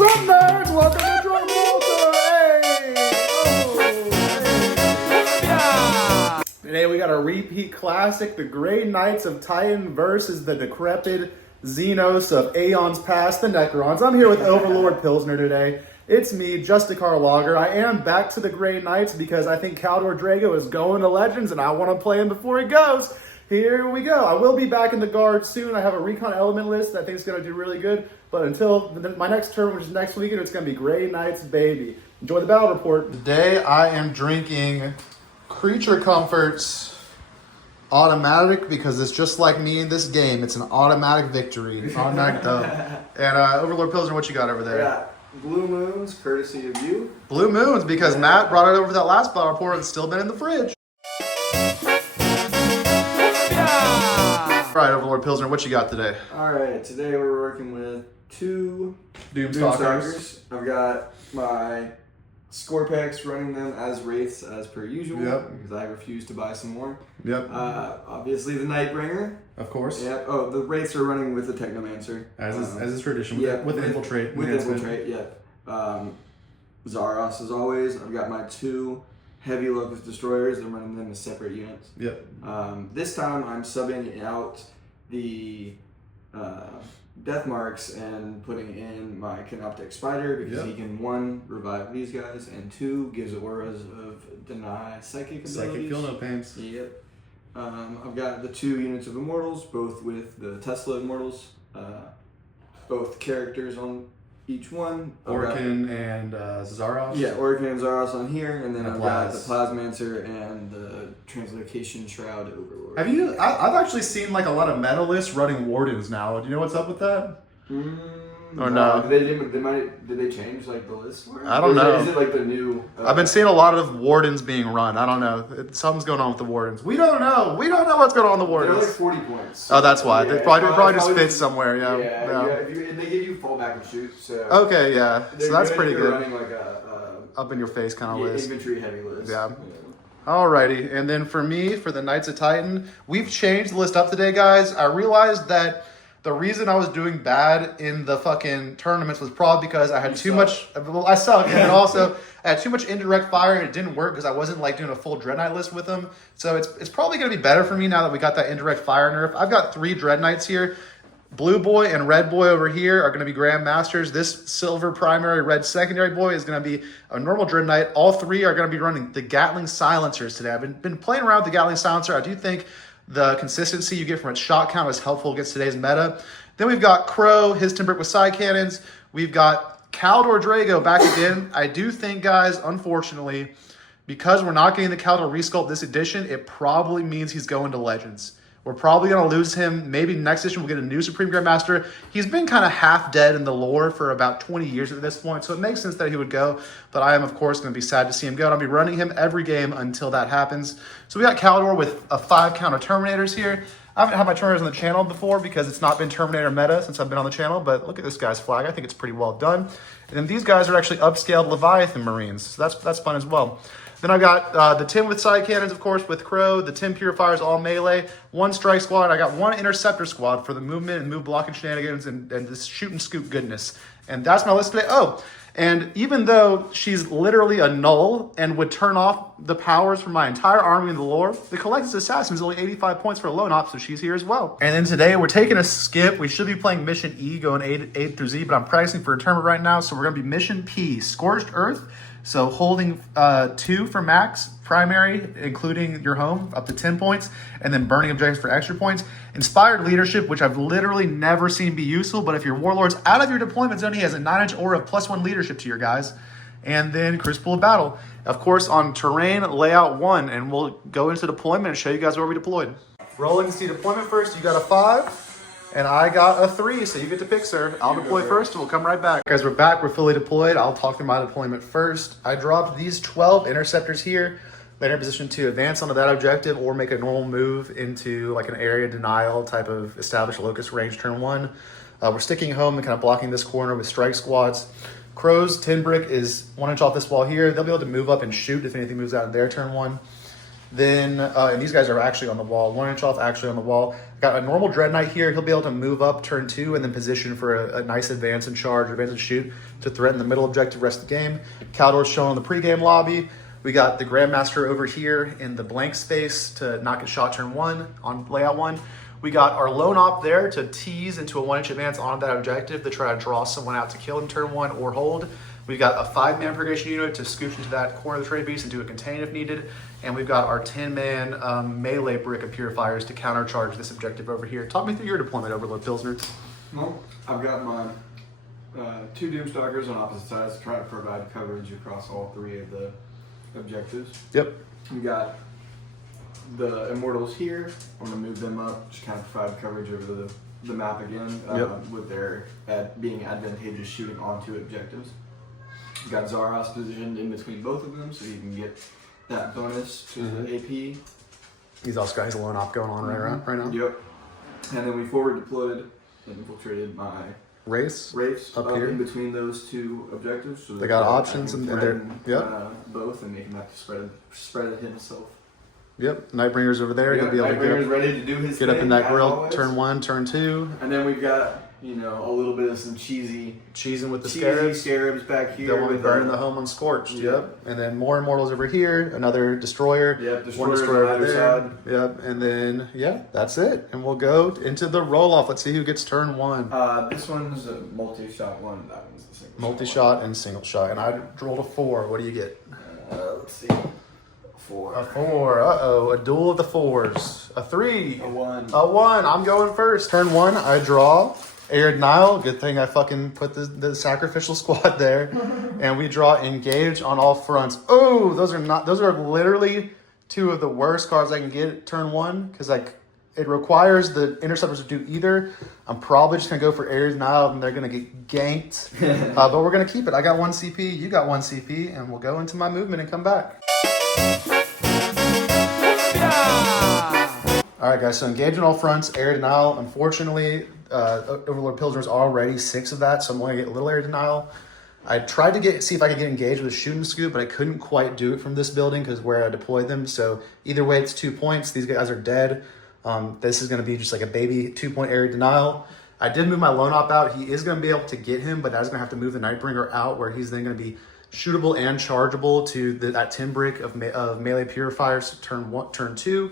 What's up, nerds? Welcome to Drum Walter. Hey. Today we got a repeat classic, the Grey Knights of Titan versus the decrepit XENOS of aeons past, the Necrons. I'm here with Overlord Pilsner today. It's me, Justicar Lager. I am back to the Grey Knights because I think Caldor Drago is going to Legends and I want to play him before he goes. Here we go. I will be back in the guard soon. I have a recon element list that I think is going to do really good. But until my next turn, which is next weekend, it's going to be Grey Knights, baby. Enjoy the battle report. Today I am drinking Creature Comforts Automatic because it's just like me in this game. It's an automatic victory. Automatic dub. And Overlord Pilsner, what you got over there? Yeah. Blue Moons, courtesy of you. Blue Moons, because Matt brought it over for that last battle report and it's still been in the fridge. All right, Overlord Pilsner, what you got today? All right, today we're working with two Doomstalkers. I've got my Scorpex running them as Wraiths as per usual. Yep. Because I refuse to buy some more. Yep. Obviously the Nightbringer. Of course. Yep. Oh, the Wraiths are running with the Technomancer. As is tradition. Yeah. With Infiltrate. With Infiltrate, yep. Zaros, as always. I've got my two Heavy Locust Destroyers. I'm running them as separate units. Yep. This time I'm subbing out the Death Marks and putting in my Canoptek Spider because he can, 1, revive these guys, and 2, gives auras of deny psychic abilities. Psychic feel no pains. Yep. I've got the 2 units of Immortals, both with the Tesla Immortals. Both characters on each one. Orkin and Zaros. Yeah, Orkin and Zaros on here, and then And I've got the Plasmancer and the Translocation Shroud Overlord. Have you? I've actually seen like a lot of medalists running Wardens now. Do you know what's up with that? Or no? Did they change like the list? I don't know. Is it like the new? I've been seeing a lot of Wardens being run. I don't know. Something's going on with the Wardens. We don't know. We don't know what's going on with the They're Wardens. like 40 points. Oh, that's why. Yeah, They probably just fit somewhere. Yeah. And they give you fallback and shoot. So Okay. Yeah. So that's pretty good. Running like a Up in your face kind of list. Infantry heavy list. Yeah. Alrighty, and then for me, for the Knights of Titan, we've changed the list up today, guys. I realized that the reason I was doing bad in the fucking tournaments was probably because I had too much. Well, I suck, and also I had too much indirect fire, and it didn't work because I wasn't like doing a full Dread Knight list with them. So it's probably gonna be better for me now that we got that indirect fire nerf. I've got 3 Dread Knights here. Blue boy and red boy over here are going to be Grandmasters. This silver primary, red secondary boy is going to be a normal Dread Knight. All 3 are going to be running the Gatling Silencers today. I've been playing around with the Gatling Silencer. I do think the consistency you get from its shot count is helpful against today's meta. Then we've got Crow, his Timbrick with side cannons. We've got Caldor Drago back again. I do think, guys, unfortunately, because we're not getting the Caldor Resculpt this edition, it probably means he's going to Legends. We're probably going to lose him. Maybe next edition we'll get a new Supreme Grandmaster. He's been kind of half dead in the lore for about 20 years at this point, so it makes sense that he would go. But I am, of course, going to be sad to see him go. And I'll be running him every game until that happens. So we got Caldor with a 5 count of Terminators here. I haven't had my Terminators on the channel before because it's not been Terminator meta since I've been on the channel, but look at this guy's flag. I think it's pretty well done. And then these guys are actually upscaled Leviathan Marines, so that's fun as well. Then I got the Tim with side cannons, of course, with Crow. The Tim Purifiers all melee. 1 strike squad. I got 1 interceptor squad for the movement and move blocking shenanigans and this shoot and scoop goodness. And that's my list today. Oh, and even though she's literally a null and would turn off the powers from my entire army in the lore, the Collected Assassin is only 85 points for a lone op, so she's here as well. And then today we're taking a skip. We should be playing Mission E, going A through Z, but I'm practicing for a tournament right now, so we're going to be Mission P, Scorched Earth. So holding 2 for max primary, including your home, up to 10 points, and then burning objectives for extra points. Inspired Leadership, which I've literally never seen be useful, but if your Warlord's out of your deployment zone, he has a 9-inch aura of +1 leadership to your guys. And then Crucible of Battle. Of course, on terrain, layout 1, and we'll go into deployment and show you guys where we deployed. Rolling to see deployment first, you got a 5. And I got a 3, so you get to pick, sir. I'll deploy first, and we'll come right back. Guys, we're back. We're fully deployed. I'll talk through my deployment first. I dropped these 12 interceptors here. They're in position to advance onto that objective or make a normal move into like an area denial type of established locust range turn 1. We're sticking home and kind of blocking this corner with strike squads. Crow's tin brick is 1 inch off this wall here. They'll be able to move up and shoot if anything moves out in their turn 1. Then, and these guys are actually on the wall. 1 inch off, actually on the wall. Got a normal Dread Knight here. He'll be able to move up turn 2 and then position for a nice advance and charge, advance and shoot to threaten the middle objective rest of the game. Caldor's shown in the pregame lobby. We got the Grandmaster over here in the blank space to not get shot turn 1 on layout 1. We got our lone op there to tease into a 1 inch advance on that objective to try to draw someone out to kill him turn 1 or hold. We've got a 5-man purgation unit to scooch into that corner of the trade beast and do a contain if needed. And we've got our 10-man melee brick of purifiers to countercharge this objective over here. Talk me through your deployment, Overlord Pilsner. Well, I've got my 2 Doomstalkers on opposite sides to try to provide coverage across all 3 of the objectives. Yep. We got the Immortals here. I'm going to move them up, just kind of provide coverage over the map again, with their being advantageous shooting onto objectives. We've got Zaros positioned in between both of them so you can get that bonus to the AP. He's also got his lone op going on right now. Yep. And then we forward deployed and infiltrated my Wraiths up here in between those 2 objectives. So they got options and they're both, and make him have to spread it himself. Yep, Nightbringer's over there. Yep, He'll be able to Nightbringer's ready to do his get thing, up in that grill always. turn 1, turn 2. And then we've got, you know, a little bit of some cheesing with the scarabs back here. Don't want to be burning the home on Scorched. Yep. And then more Immortals over here. Another Destroyer. Yep, One Destroyer on over there. side. Yep. And then, yeah, that's it. And we'll go into the roll-off. Let's see who gets turn 1. This one's a multi-shot one. That one's the single Multi-shot and single shot. And I rolled a 4. What do you get? Let's see. 4. A 4. Uh-oh. A duel of the 4s. A 3. A 1. A 1. I'm going first. Turn 1, I draw Arid Nile. Good thing I fucking put the sacrificial squad there. And we draw Engage on all fronts. Oh, those are literally 2 of the worst cards I can get turn 1. Because it requires the interceptors to do either. I'm probably just going to go for Arid Nile and they're going to get ganked. But we're going to keep it. I got 1 CP. You got 1 CP. And we'll go into my movement and come back. Alright guys, so engage on all fronts, air denial. Unfortunately, Overlord Pilsner's already 6 of that, so I'm only going to get a little air denial. I tried to see if I could get engaged with a shooting scoop, but I couldn't quite do it from this building because where I deployed them. So either way, it's 2 points. These guys are dead. This is going to be just like a baby 2-point area denial. I did move my lone op out. He is going to be able to get him, but I was going to have to move the Nightbringer out where he's then going to be shootable and chargeable to that 10 brick of melee purifiers turn 2.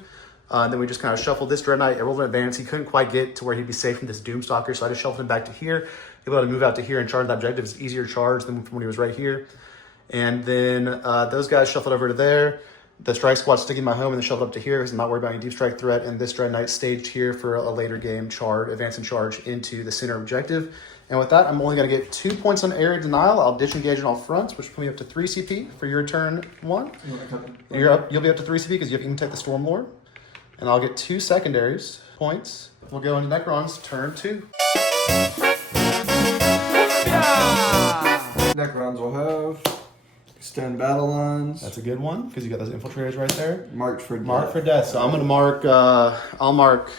Then we just kind of shuffled this Dread Knight. I rolled an advance. He couldn't quite get to where he'd be safe from this Doomstalker, so I just shuffled him back to here. Able to move out to here and charge the objective. It's easier to charge than when he was right here. And then those guys shuffled over to there. The strike squad sticking my home and then shuffled up to here because I'm not worried about any deep strike threat. And this Dread Knight staged here for a later game advance and charge into the center objective. And with that, I'm only going to get 2 points on area denial. I'll disengage on all fronts, which will put me up to 3 CP for your turn 1. You'll be up to 3 CP because you can take the Stormlord. And I'll get 2 secondaries points. We'll go into Necrons turn 2. Necrons will have extend battle lines. That's a good one because you got those infiltrators right there. Marked for death. Mark for death. So I'm going to mark. I'll mark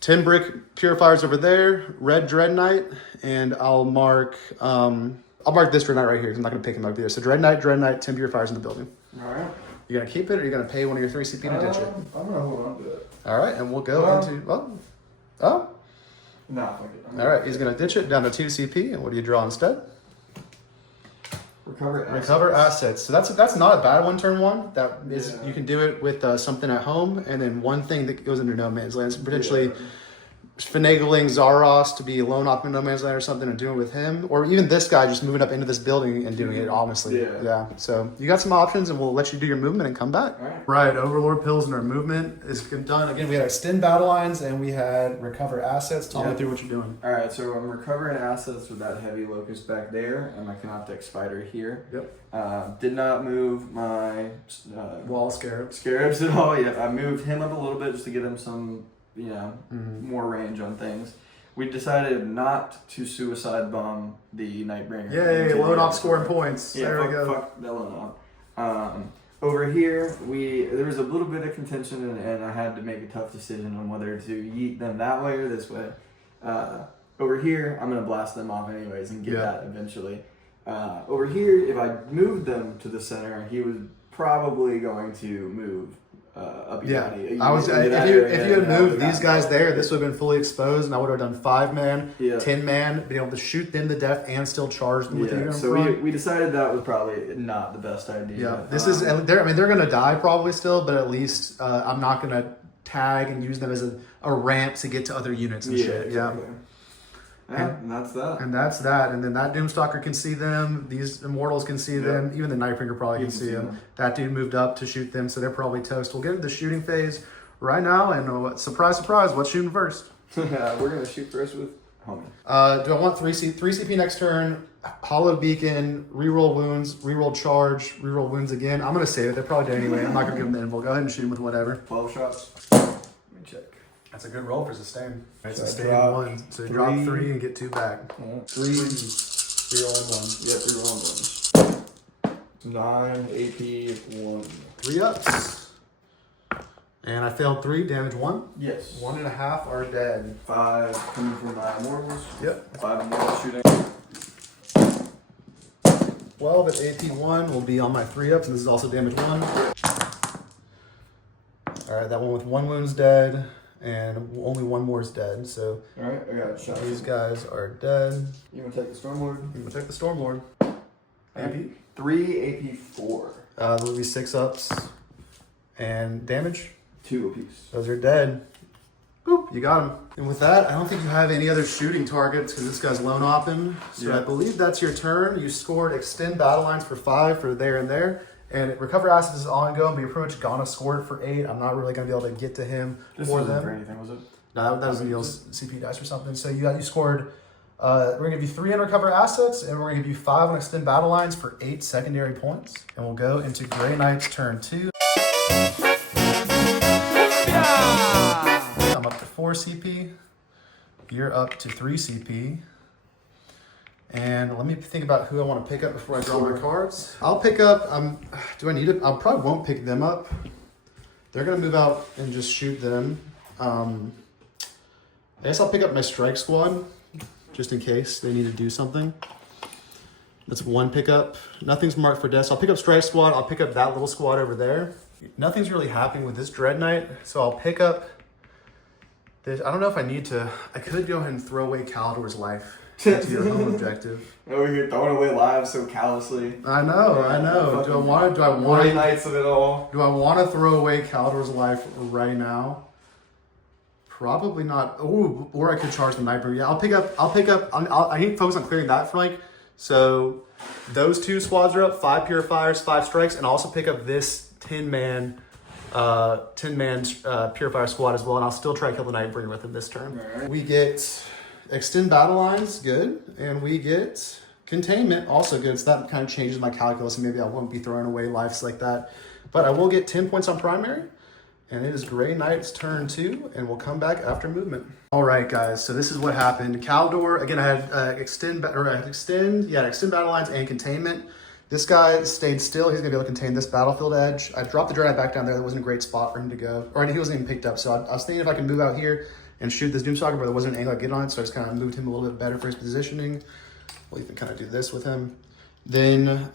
10 brick purifiers over there. Red Dread Knight, and I'll mark. I'll mark this Dread Knight right here because I'm not going to pick him up either. So Dread Knight, 10 purifiers in the building. All right. You gonna keep it, or you gonna pay one of your 3 CP to ditch it? I'm gonna hold on to it. All right, and we'll go into No, fuck it. All right, he's gonna ditch it down to 2 CP, and what do you draw instead? Recover assets. So that's not a bad one. Turn 1. That is you can do it with something at home, and then one thing that goes into no man's land. So potentially finagling Zaros to be alone off in no man's land or something and doing it with him, or even this guy just moving up into this building and doing it honestly. Yeah. So you got some options, and we'll let you do your movement and come back. Right. Overlord Pilsner movement is done. Again, we had extend battle lines and we had recover assets. Talk me through what you're doing. All right, so I'm recovering assets with that heavy locust back there and my Canoptek spider here. Yep. Did not move my Wall scarabs at all. Yeah, I moved him up a little bit just to get him some more range on things. We decided not to suicide bomb the Nightbringer. Yay, load off scoring points. Yeah, there we go. Fuck that load off. Over here, there was a little bit of contention, and I had to make a tough decision on whether to yeet them that way or this way. Over here, I'm going to blast them off anyways and get that eventually. Over here, if I moved them to the center, he would probably going to move up. Yeah, if you had moved these guys there, this would have been fully exposed, and I would have done 5-man, 10-man, been able to shoot them to death and still charge them with you in so front. we decided that was probably not the best idea. Yeah, this is. They're gonna die probably still, but at least I'm not gonna tag and use them as a ramp to get to other units and shit. Exactly. Yeah, and that's that. And that's that. And then that Doomstalker can see them. These Immortals can see them. Even the Nightbringer probably can see them. That dude moved up to shoot them, so they're probably toast. We'll get into the shooting phase right now. And surprise, surprise, what's shooting first? We're going to shoot first with Homie. Do I want 3 CP next turn? Hollow Beacon, reroll wounds, reroll charge, reroll wounds again. I'm going to save it. They're probably dead anyway. I'm not going to give them the info. Go ahead and shoot them with whatever. 12 shots. Let me check. That's a good roll for sustain. Right, So sustain drop 1. So drop 3 and get 2 back. 3. Rerolling 1. Yep, rerolling 1. 9 AP 1. 3 ups. And I failed 3, damage 1. Yes. 1.5 are dead. 5 coming from my Immortals. Yep. 5 Immortals shooting. 12 at AP 1 will be on my 3 ups, and this is also damage 1. Alright, that one with 1 wound's dead. And only 1 more is dead, so Alright, I got a shot. these guys are dead. You want to take the Stormlord? I'm gonna take the Stormlord. AP? 3 AP 4. There will be 6 ups. And damage? 2 apiece. Those are dead. Boop, you got him. And with that, I don't think you have any other shooting targets because this guy's lone opping. So I believe that's your turn. You scored extend battle lines for 5 for there and there. And recover assets is ongoing, but you're pretty much gonna score it for 8. I'm not really gonna be able to get to him or them. For anything, was it? No, that was a deal CP dice or something. So you scored. We're gonna give you 3 on recover assets, and we're gonna give you 5 on extend battle lines for 8 secondary points. And we'll go into Grey Knight's turn 2. I'm up to 4 CP. You're up to 3 CP. And let me think about who I want to pick up before I draw my cards. I'll pick up, do I need it? I probably won't pick them up. They're going to move out and just shoot them. I guess I'll pick up my strike squad, just in case they need to do something. That's 1 pickup. Nothing's marked for death. So I'll pick up strike squad. I'll pick up that little squad over there. Nothing's really happening with this Dread Knight, so I'll pick up this. I don't know if I need to. I could go ahead and throw away Caldor's life. To your home objective. Over here throwing away lives so callously. I know. Do I want Knights of it all. Do I want to throw away Caldor's life right now? Probably not. Oh, or I could charge the Nightbringer. Yeah, I'll pick up. I need to focus on clearing that flank. So those 2 squads are up. 5 purifiers, 5 strikes, and I'll also pick up this 10-man purifier squad as well. And I'll still try to kill the Nightbringer with him this turn. Right. We get extend battle lines, good, and we get containment, also good. So that kind of changes my calculus, and maybe I won't be throwing away lives like that. But I will get 10 points on primary, and it is Grey Knight's turn 2, and we'll come back after movement. All right, guys. So this is what happened. Caldor again. I had extend battle lines and containment. This guy stayed still. He's gonna be able to contain this battlefield edge. I dropped the Dread back down there. That wasn't a great spot for him to go, or he wasn't even picked up. So I was thinking if I can move out here and shoot this Doomstalker, but there wasn't an angle I could get on it, so I just kind of moved him a little bit better for his positioning. We'll even kind of do this with him. Then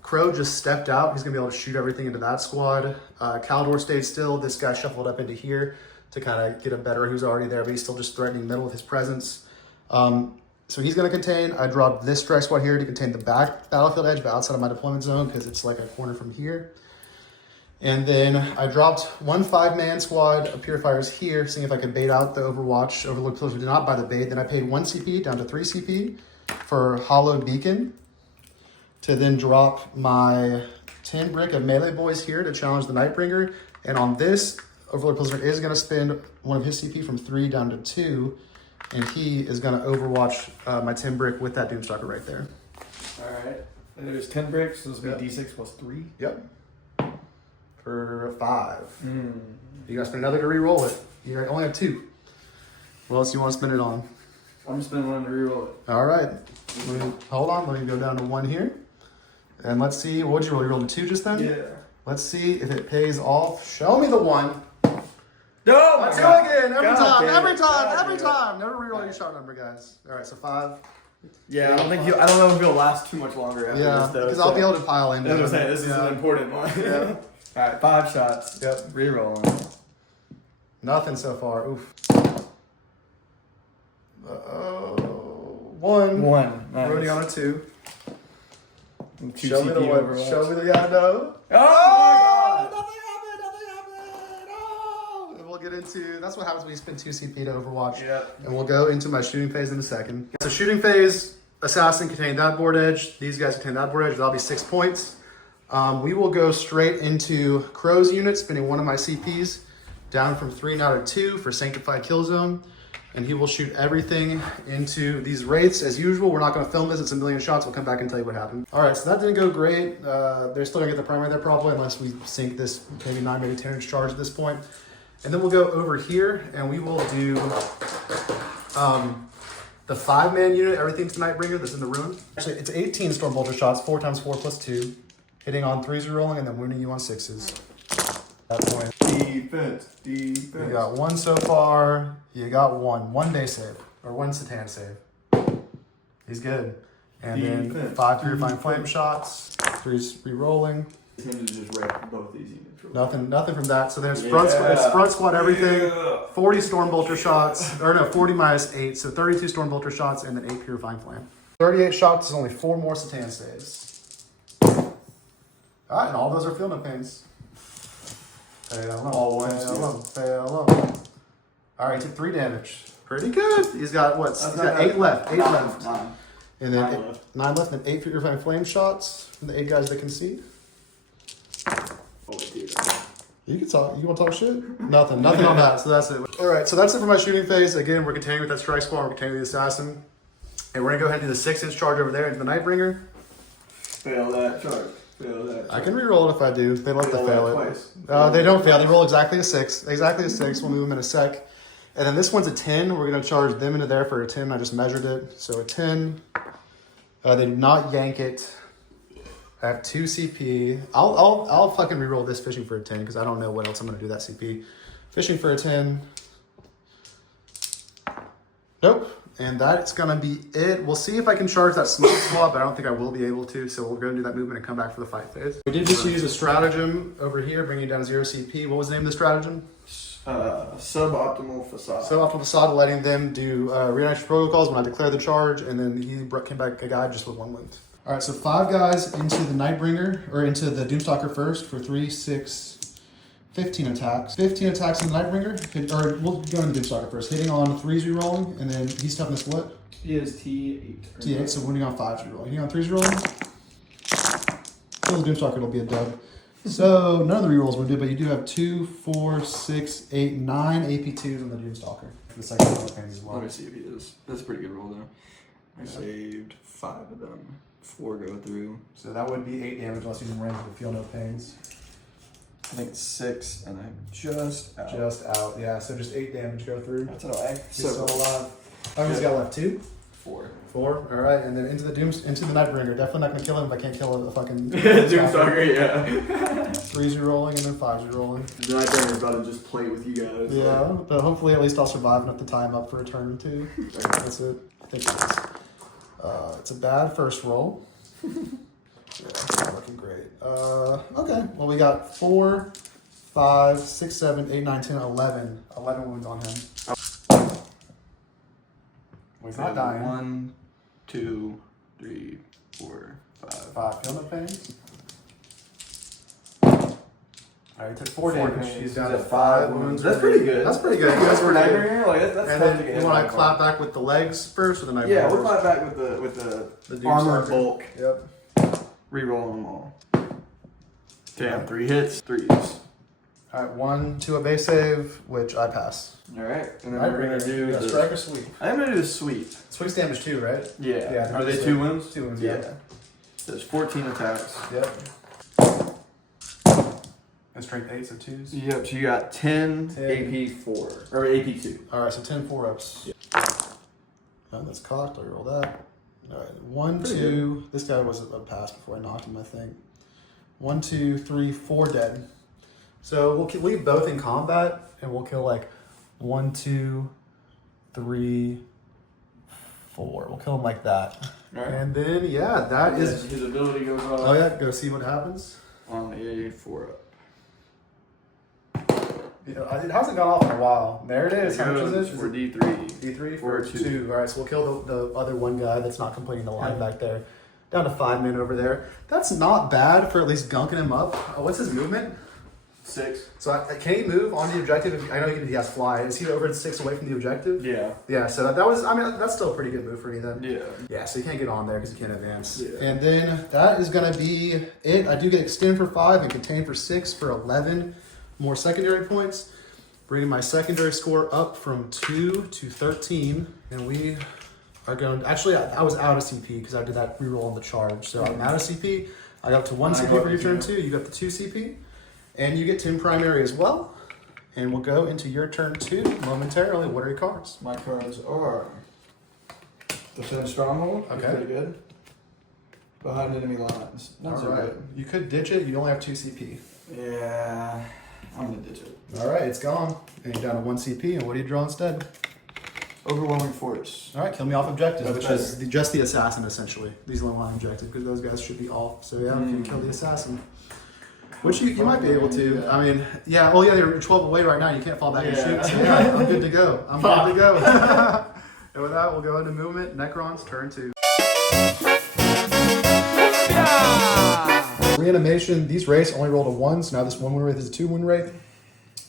Crow just stepped out. He's going to be able to shoot everything into that squad. Caldor stayed still. This guy shuffled up into here to kind of get a better who's already there, but he's still just threatening middle with his presence. So he's going to contain. I dropped this strike squad here to contain the back battlefield edge, but outside of my deployment zone because it's like a corner from here. And then I dropped 1 5-man squad of purifiers here, seeing if I could bait out the Overwatch. Overlord Pilsner did not buy the bait. Then I paid 1 CP down to 3 CP for Hollow Beacon to then drop my 10 brick of melee boys here to challenge the Nightbringer. And on this, Overlord Pilsner is going to spend 1 of his CP from 3 down to 2, and he is going to Overwatch my 10 brick with that Doomstalker right there. All right. And there's 10 bricks, so this will be D6 plus 3. Yep. For 5. You gotta spend another to re-roll it. You only have 2. What else do you want to spend it on? I'm gonna spend 1 to re-roll it. All right. Hold on. Let me go down to 1 here. And let's see. What would you roll? You rolled a 2 just then? Yeah. Let's see if it pays off. Show me the 1. No! Let's go again. Every time. Never re-roll your shot number, guys. All right, so 5. Yeah, I don't know if he'll last too much longer after Yeah, this though. because I'll be able to pile in. As I was saying, this is an important one. Yeah. Alright, 5 shots. Yep. Rerolling. Nothing so far. Oof. One. Nice. Running on a 2. 2 Show me the CP one. Overwatch. Show me the no. Oh my god! Nothing happened. Oh! And we'll get into. That's what happens when you spend 2 CP to Overwatch. Yeah. And we'll go into my shooting phase in a second. So shooting phase, assassin contain that board edge. These guys contain that board edge. That'll be 6 points. We will go straight into Crow's unit, spending 1 of my CPs down from 3 now to 2 for Sanctified Kill Zone. And he will shoot everything into these wraiths as usual. We're not going to film this. It's a million shots. We'll come back and tell you what happened. All right, so that didn't go great. They're still going to get the primary there probably unless we sink this maybe 9, maybe 10 inch charge at this point. And then we'll go over here and we will do the 5-man unit, everything's Nightbringer that's in the ruin. Actually, it's 18 Storm Bolter shots, 4 times 4 plus 2. Hitting on 3s rolling and then wounding you on 6s. That point. Defense. You got 1 so far. You got 1. 1 day save. Or 1 Satan save. He's good. And then 5 Purifying Flame shots. 3s re-rolling. He's going to just wreck both these units. Nothing from that. So there's front squad everything. Yeah. 40 Storm Bolter shots. Or no, 40 minus 8. So 32 Storm Bolter shots and then 8 Purifying Flame. 38 shots is only 4 more Satan saves. Alright, and all those are field no pains. All ones. Fail. Alright, took 3 damage. Pretty good. He's got what? He's got 8 left. 8 left. 9. And then 9 left and 8 Purifying Flame shots from the 8 guys that concede. Oh, dude. You can talk. You want to talk shit? Nothing on that. So that's it. All right. So that's it for my shooting phase. Again, we're continuing with that strike squad. We're continuing with the assassin, and we're gonna go ahead and do the 6-inch charge over there into the Nightbringer. Fail that charge. I can re-roll it if I do. They like to fail it. Twice. They don't fail. They roll exactly a 6. Exactly a 6. We'll move them in a sec. And then this one's a 10. We're gonna charge them into there for a 10. I just measured it. So a 10. They did not yank it. I have 2 CP. I'll fucking reroll this fishing for a 10 because I don't know what else I'm gonna do that CP. Fishing for a 10. Nope. And that's gonna be it. We'll see if I can charge that smoke squad, but I don't think I will be able to. So we'll go and do that movement and come back for the fight phase. We did just use a stratagem over here, bringing down 0 CP. What was the name of the stratagem? Suboptimal facade. Suboptimal facade, letting them do reaction protocols when I declare the charge, and then he came back a guy just with 1 wound. All right, so 5 guys into the Nightbringer, or into the Doomstalker first for 3, 6, 15 attacks. 15 attacks in the Nightbringer, or we'll go into Doomstalker first. Hitting on 3s re-rolling, and then he's toughness what? He is T8. T8, so wounding on 5s re-rolling. Hitting on 3s re-rolling. Kill the Doomstalker, it'll be a dub. So none of the re-rolls wounded, but you do have 2, 4, 6, 8, 9 AP2s on the Doomstalker. For the second one of pains as well. Let me see if he does. That's a pretty good roll though. I saved 5 of them. 4 go through. So that would be 8 damage unless he's in range with feel no pains. I think it's 6, and I'm just out. Just out, yeah. So just 8 damage go through. That's an eye. He's still alive. How many's got left? 2? 4. 4. All right, and then into the Nightbringer. Definitely not gonna kill him if I can't kill a fucking Doomstalker, yeah. 3s are rolling and then 5s are rolling. The Nightbringer about to just play with you guys. Yeah, but hopefully at least I'll survive enough to tie him up for a turn or 2. That's it. I think it's a bad first roll. Yeah, it's not looking great. Okay. Well, we got 4, 5, 6, 7, 8, 9, 10, 11. 11 wounds on him. He's not dying. 1, 2, 3, 4, 5. 5. Feel no pains. Alright, he took 4 damage. He's down to 5 wounds. That's pretty good. That's pretty good. That's for Nightbringer. Like that's and tough to then get. you want to clap back with the legs first or the Nightbringer? Yeah, we'll clap back with the armor bulk. Yep. Reroll them all. Damn, 3 hits, 3s. Alright, 1 to a base save, which I pass. Alright, and then we're gonna do the strike or sweep. I'm gonna do the sweep. Sweep's damage 2, right? Yeah. Yeah. Are they 2 wounds? 2 wounds, Yeah. yeah. There's 14 attacks. Yep. And strength 8, so 2s. Yep, so you got 10 AP4. Or AP2. Alright, so 10 4-ups. Yeah. Oh, that's cocked. I'll roll that. Alright, 1, Pretty 2. This guy was a pass before I knocked him, I think. 1, 2, 3, 4 dead. So we'll leave both in combat, and we'll kill like 1, 2, 3, 4. We'll kill him like that. All right. And then, yeah, that is... His ability goes off. Oh, yeah, go see what happens. On a 4 up. You know, it hasn't gone off in a while. There it is. How much is it? For D3. D3 for 2. All right, so we'll kill the other one guy that's not completing the line back there. Down to 5 men over there. That's not bad for at least gunking him up. What's his movement? 6. So can he move on the objective? I know he has fly. Is he over 6 away from the objective? Yeah. Yeah, so that was, I mean, that's still a pretty good move for me then. Yeah. Yeah, so you can't get on there because you can't advance. Yeah. And then that is going to be it. I do get extend for 5 and contain for 6 for 11 more secondary points. Bringing my secondary score up from 2 to 13. And we are going, actually I was out of CP because I did that reroll on the charge. So I'm out of CP. I got up to 1 CP for your turn 2. You got the 2 CP. And you get 10 primary as well. And we'll go into your turn 2 momentarily. What are your cards? My cards are Defend Stronghold. Okay. Pretty good. Behind enemy lines. Not so good. You could ditch it. You only have 2 CP. Yeah. I'm going to ditch it. All right, it's gone. And you're down to 1 CP. And what do you draw instead? Overwhelming Force. All right, kill me off objective, That's which better. is just the assassin, essentially. These low line objective, because those guys should be off. So, yeah, if you kill the assasand. Which you might be able to. Yeah. I mean, yeah, oh, yeah, you're 12 away right now. You can't fall back and Yeah. shoot. So, yeah, I'm good to go. I'm good to go. And with that, we'll go into movement. Necrons, turn 2. Reanimation, these wraiths only rolled a 1, so now this 1 win wraith is a 2 win wraith.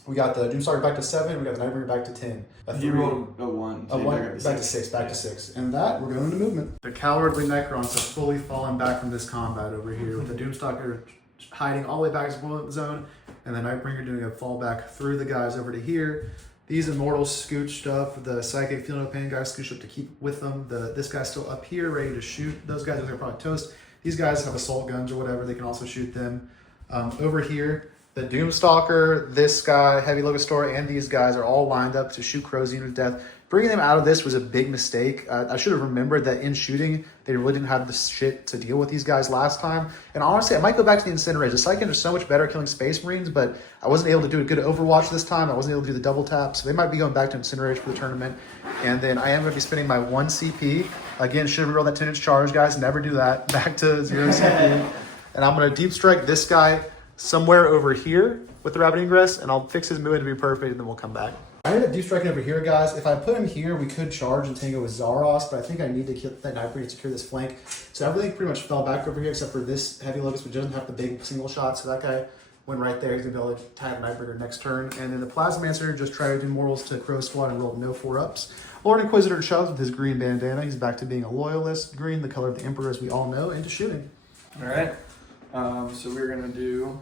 We got the Doomstalker back to 7, we got the Nightbringer back to 10. A He 3, rolled a 1. a 1 back to 6, back to 6. And that, we're going into movement. The cowardly Necrons have fully fallen back from this combat over here, with the Doomstalker hiding all the way back to his bullet zone, and the Nightbringer doing a fallback through the guys over to here. These Immortals scooched up, the Psychic Feel No Pain guys scooched up to keep with them. This guy's still up here, ready to shoot. Those guys are probably toast. These guys have assault guns or whatever, they can also shoot them. Over here, the Doomstalker, this guy, Heavy Logosaur, and these guys are all lined up to shoot Crow's Unit to death. Bringing them out of this was a big mistake. I should have remembered that in shooting, they really didn't have the shit to deal with these guys last time. And honestly, I might go back to the Incinerators. The Psychics are so much better at killing Space Marines, but I wasn't able to do a good Overwatch this time. I wasn't able to do the double tap, so they might be going back to Incinerators for the tournament. And then I am going to be spending my 1 CP. Again, should have rolled that 10-inch charge, guys. Never do that. Back to 0 CP. And I'm going to deep strike this guy somewhere over here with the Rapid Ingress, and I'll fix his movement to be perfect, and then we'll come back. I ended up deep striking over here, guys. If I put him here, we could charge and tango with Zaros, but I think I need to kill that Nightbringer to secure this flank. So everything pretty much fell back over here, except for this Heavy Locust, which doesn't have the big single shot. So that guy went right there. He's going to be able to tag Nightbringer next turn. And then the Plasmancer just tried Immortals to Crow Squad and rolled no 4-ups. Lord Inquisitor shoves with his green bandana. He's back to being a loyalist. Green, the color of the Emperor, as we all know, into shooting. All right. So we're going to do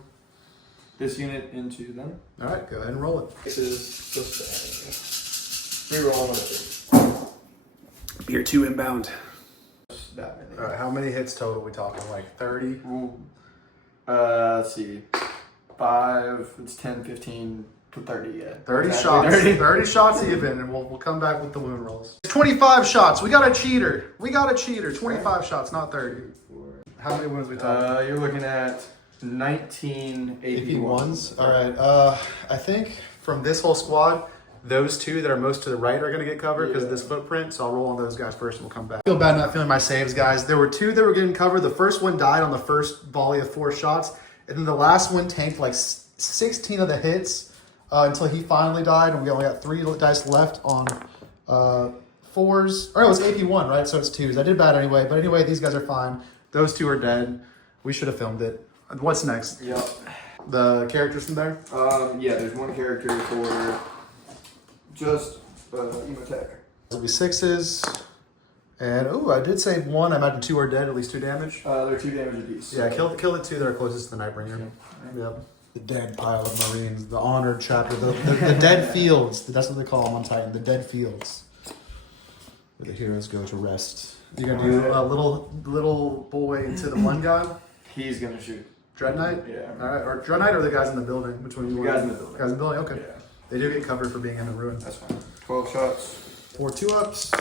this unit into them. All right, go ahead and roll it. This is just reroll on it. Beer 2 inbound. That many. All right, how many hits total are we talking? Like 30? Ooh. Let's see. 5, it's 10, 15, to 30, yeah. 30 Exactly shots. 30. 30 shots even, and we'll come back with the wound rolls. 25 shots. We got a cheater. 25 shots, not 30. How many wounds we talking? You're looking at 19 AP1s. All right. I think from this whole squad, those 2 that are most to the right are going to get covered because of this footprint. So I'll roll on those guys first and we'll come back. I feel bad not feeling my saves, guys. There were 2 that were getting covered. The first one died on the first volley of 4 shots. And then the last one tanked like 16 of the hits until he finally died. And we only got 3 dice left on 4s. Or it was AP1, right? So it's 2s. I did bad anyway. But anyway, these guys are fine. Those 2 are dead. We should have filmed it. What's next? Yep. The characters from there? Yeah, there's one character for just Emotech. It'll be 6s. And, oh, I did save 1. I imagine 2 are dead, at least 2 damage. They're 2 damage apiece. Yeah, kill the 2 that are closest to the Nightbringer. Yep. The dead pile of Marines, the honored chapter, the dead fields. That's what they call them on Titan, the dead fields. Where the heroes go to rest. You're going to do a little boy into the one guy? He's going to shoot. Dread Knight? Yeah. All right, or Dread Knight or the guys in the building? Which one you want? Guys in the building. Guys in the building, okay. Yeah. They do get covered for being in the ruin. That's fine. 12 shots. 4 2-ups.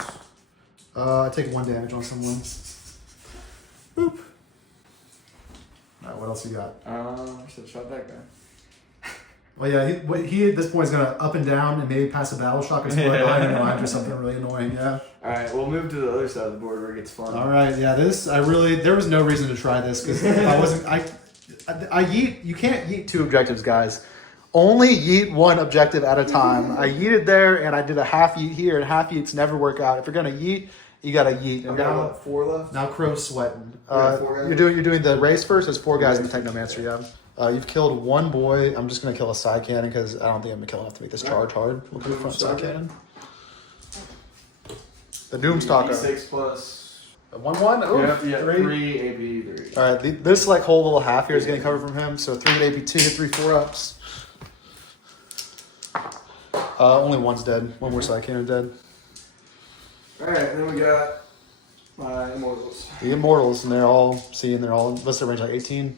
I take 1 damage on someone. Boop. All right, what else you got? I should have shot that guy. Well, yeah, he at this point is going to up and down and maybe pass a battle shock and score behind the lines or something really annoying, yeah. Alright, we'll move to the other side of the board where it gets fun. Alright, yeah, there was no reason to try this because you can't yeet 2 objectives, guys. Only yeet 1 objective at a time. I yeeted there and I did a half yeet here, and half yeets never work out. If you're going to yeet, you got to yeet. And now 4 left? Now Crow's sweating. 4 guys? You're doing the race first? There's 4 guys in the Technomancer, yeah. You've killed 1 boy. I'm just going to kill a side cannon because I don't think I'm going to kill enough to make this charge hard. We'll do front side cannon. The Doomstalker. 6 plus... A 1/1? Oh, 3 AP 3. Alright, this like whole little half here is getting covered from him. So 3 AP 2, 3 4-ups. Only 1's dead. 1 more side cannon dead. Alright, then we got my Immortals. The Immortals, and they're all, what's their range, like 18?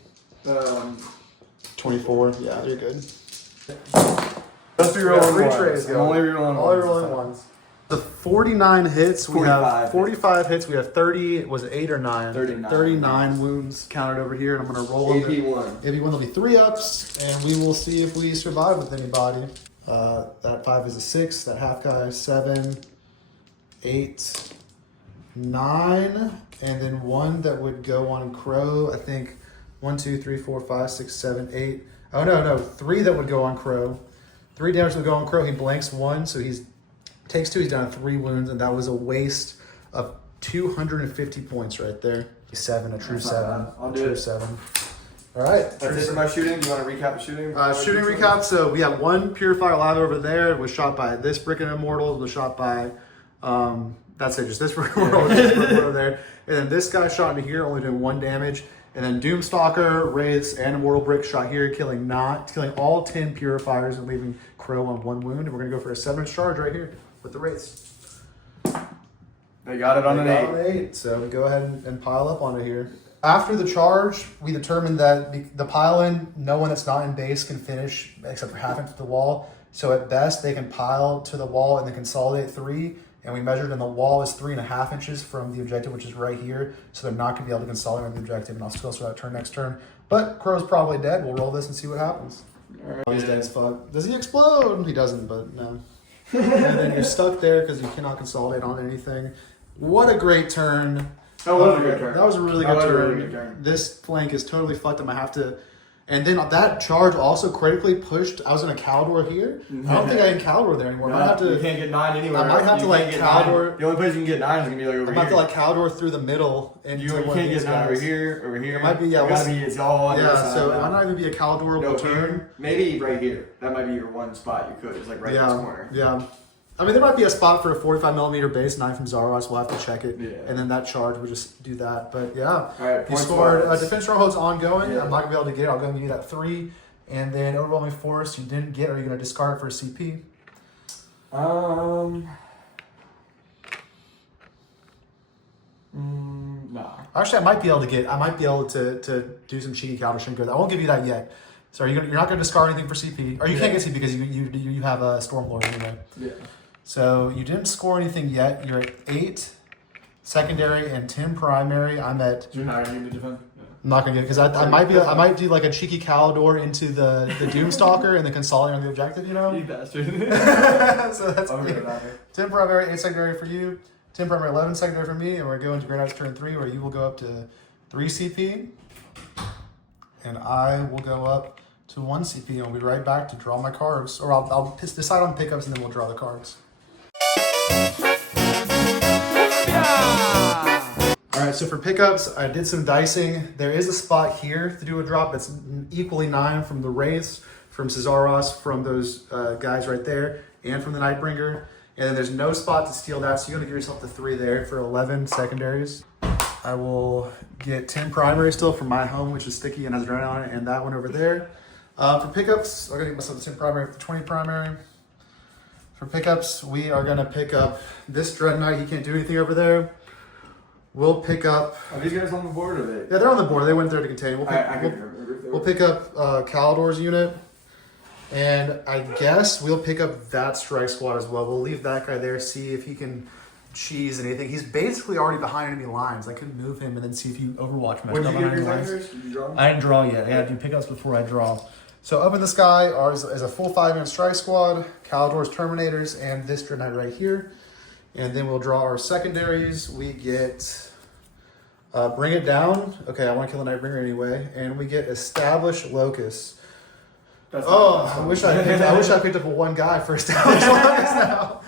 24, yeah, you're good. Let's be rolling 3 trays. Only rolling ones. The 49 hits, we 45 have 45 hits, we have 30, was it 8 or 9? 39. 39 wounds counted over here, and I'm going to roll AP1. AP1 will be 3-ups, and we will see if we survive with anybody. That 5 is a 6, that half guy is 7, 8, 9, and then 1 that would go on Crow, I think 1, 2, 3, 4, 5, 6, 7, 8. Oh, no, 3 that would go on Crow. 3 damage would go on Crow. He blanks 1, so he's takes 2. He's down to 3 wounds, and that was a waste of 250 points right there. 7, a true 7. I'll do it. 7. All right. That's it for my shooting. Do you want to recap the shooting? Shooting recap. So we have 1 Purifier Lather over there. It was shot by this Brick and Immortal. It was shot by, that's it, just this Brick and Immortal over there. And then this guy shot into here, only doing 1 damage. And then Doomstalker, Wraiths, and Immortal Brick shot here, killing all 10 Purifiers and leaving Crow on 1 wound. And we're going to go for a 7-inch charge right here with the Wraiths. They got it on an 8. So we go ahead and pile up on it here. After the charge, we determined that the pile-in, no one that's not in base can finish except for half inch to the wall. So at best, they can pile to the wall and then consolidate 3. And we measured, and the wall is 3.5 inches from the objective, which is right here. So they're not going to be able to consolidate on the objective, and I'll still start that turn next turn. But Crow's probably dead. We'll roll this and see what happens. Right. Oh, he's dead as fuck. Does he explode? He doesn't, but no. And then you're stuck there because you cannot consolidate on anything. What a great turn. That was a good turn. That was a really good turn. This flank is totally fucked. I'm going to have to... And then that charge also critically pushed... I was in a Caldor here. I don't think I can Caldor there anymore. No, I might have to, you can't get 9 anywhere. I might have to like Caldor... The only place you can get 9 is going to be like over here. I'm about to like Caldor through the middle. And you can't get 9 over here. It might be, yeah. It's all on the side. So it might not even be a Caldorable turn. Maybe right here. That might be your one spot you could. It's like right in this corner. Yeah. I mean, there might be a spot for a 45mm base 9 from Zaros. We'll have to check it. Yeah. And then that charge, we'll just do that. But yeah. All right, you scored Defense Stronghold's ongoing. Yeah. I'm not going to be able to get it. I'll go and give you that 3. And then Overwhelming Force, you didn't get. Are you going to discard it for a CP? No. Actually, I might be able to do some cheeky counter shrink. I won't give you that yet. So you're not going to discard anything for CP, or you can't get CP because you have a Stormlord anyway. Yeah. So you didn't score anything yet. You're at 8 secondary and 10 primary. I'm at. You're not going to need to defend. I'm not gonna get because I might do like a cheeky Caldor into the Doomstalker and then consolidate on the objective. You know. You bastard. So that's 10 primary, 8 secondary for you. 10 primary, 11 secondary for me, and we're going to Grey Knight's turn 3, where you will go up to 3 CP, and I will go up to 1 CP, and we'll be right back to draw my cards, or I'll decide on pickups, and then we'll draw the cards. All right, so for pickups, I did some dicing. There is a spot here to do a drop that's equally 9 from the Wraiths, from Cesaros, from those guys right there, and from the Nightbringer. And then there's no spot to steal that, so you're going to give yourself the 3 there for 11 secondaries. I will get 10 primary still from my home, which is sticky and has Dread on it, and that one over there. For pickups, I'm going to get myself the 10 primary for 20 primary. For pickups, we are going to pick up this Dread Knight. He can't do anything over there. We'll pick up... Are these guys on the board or they? Yeah, they're on the board. They went there to contain. We'll pick up Caldor's unit. And I guess we'll pick up that strike squad as well. We'll leave that guy there, see if he can cheese and anything. He's basically already behind enemy lines. I could move him and then see if you Overwatch me. When did you get your Tigers? Did you draw? I didn't draw yet. I had to do pickups before I draw. So up in the sky is a full 5-man strike squad, Calidor's Terminators, and this Dreadnought right here. And then we'll draw our secondaries. We get Bring It Down. Okay, I want to kill the Nightbringer anyway. And we get Establish Locust. I wish I picked up a one guy for Establish Locust now.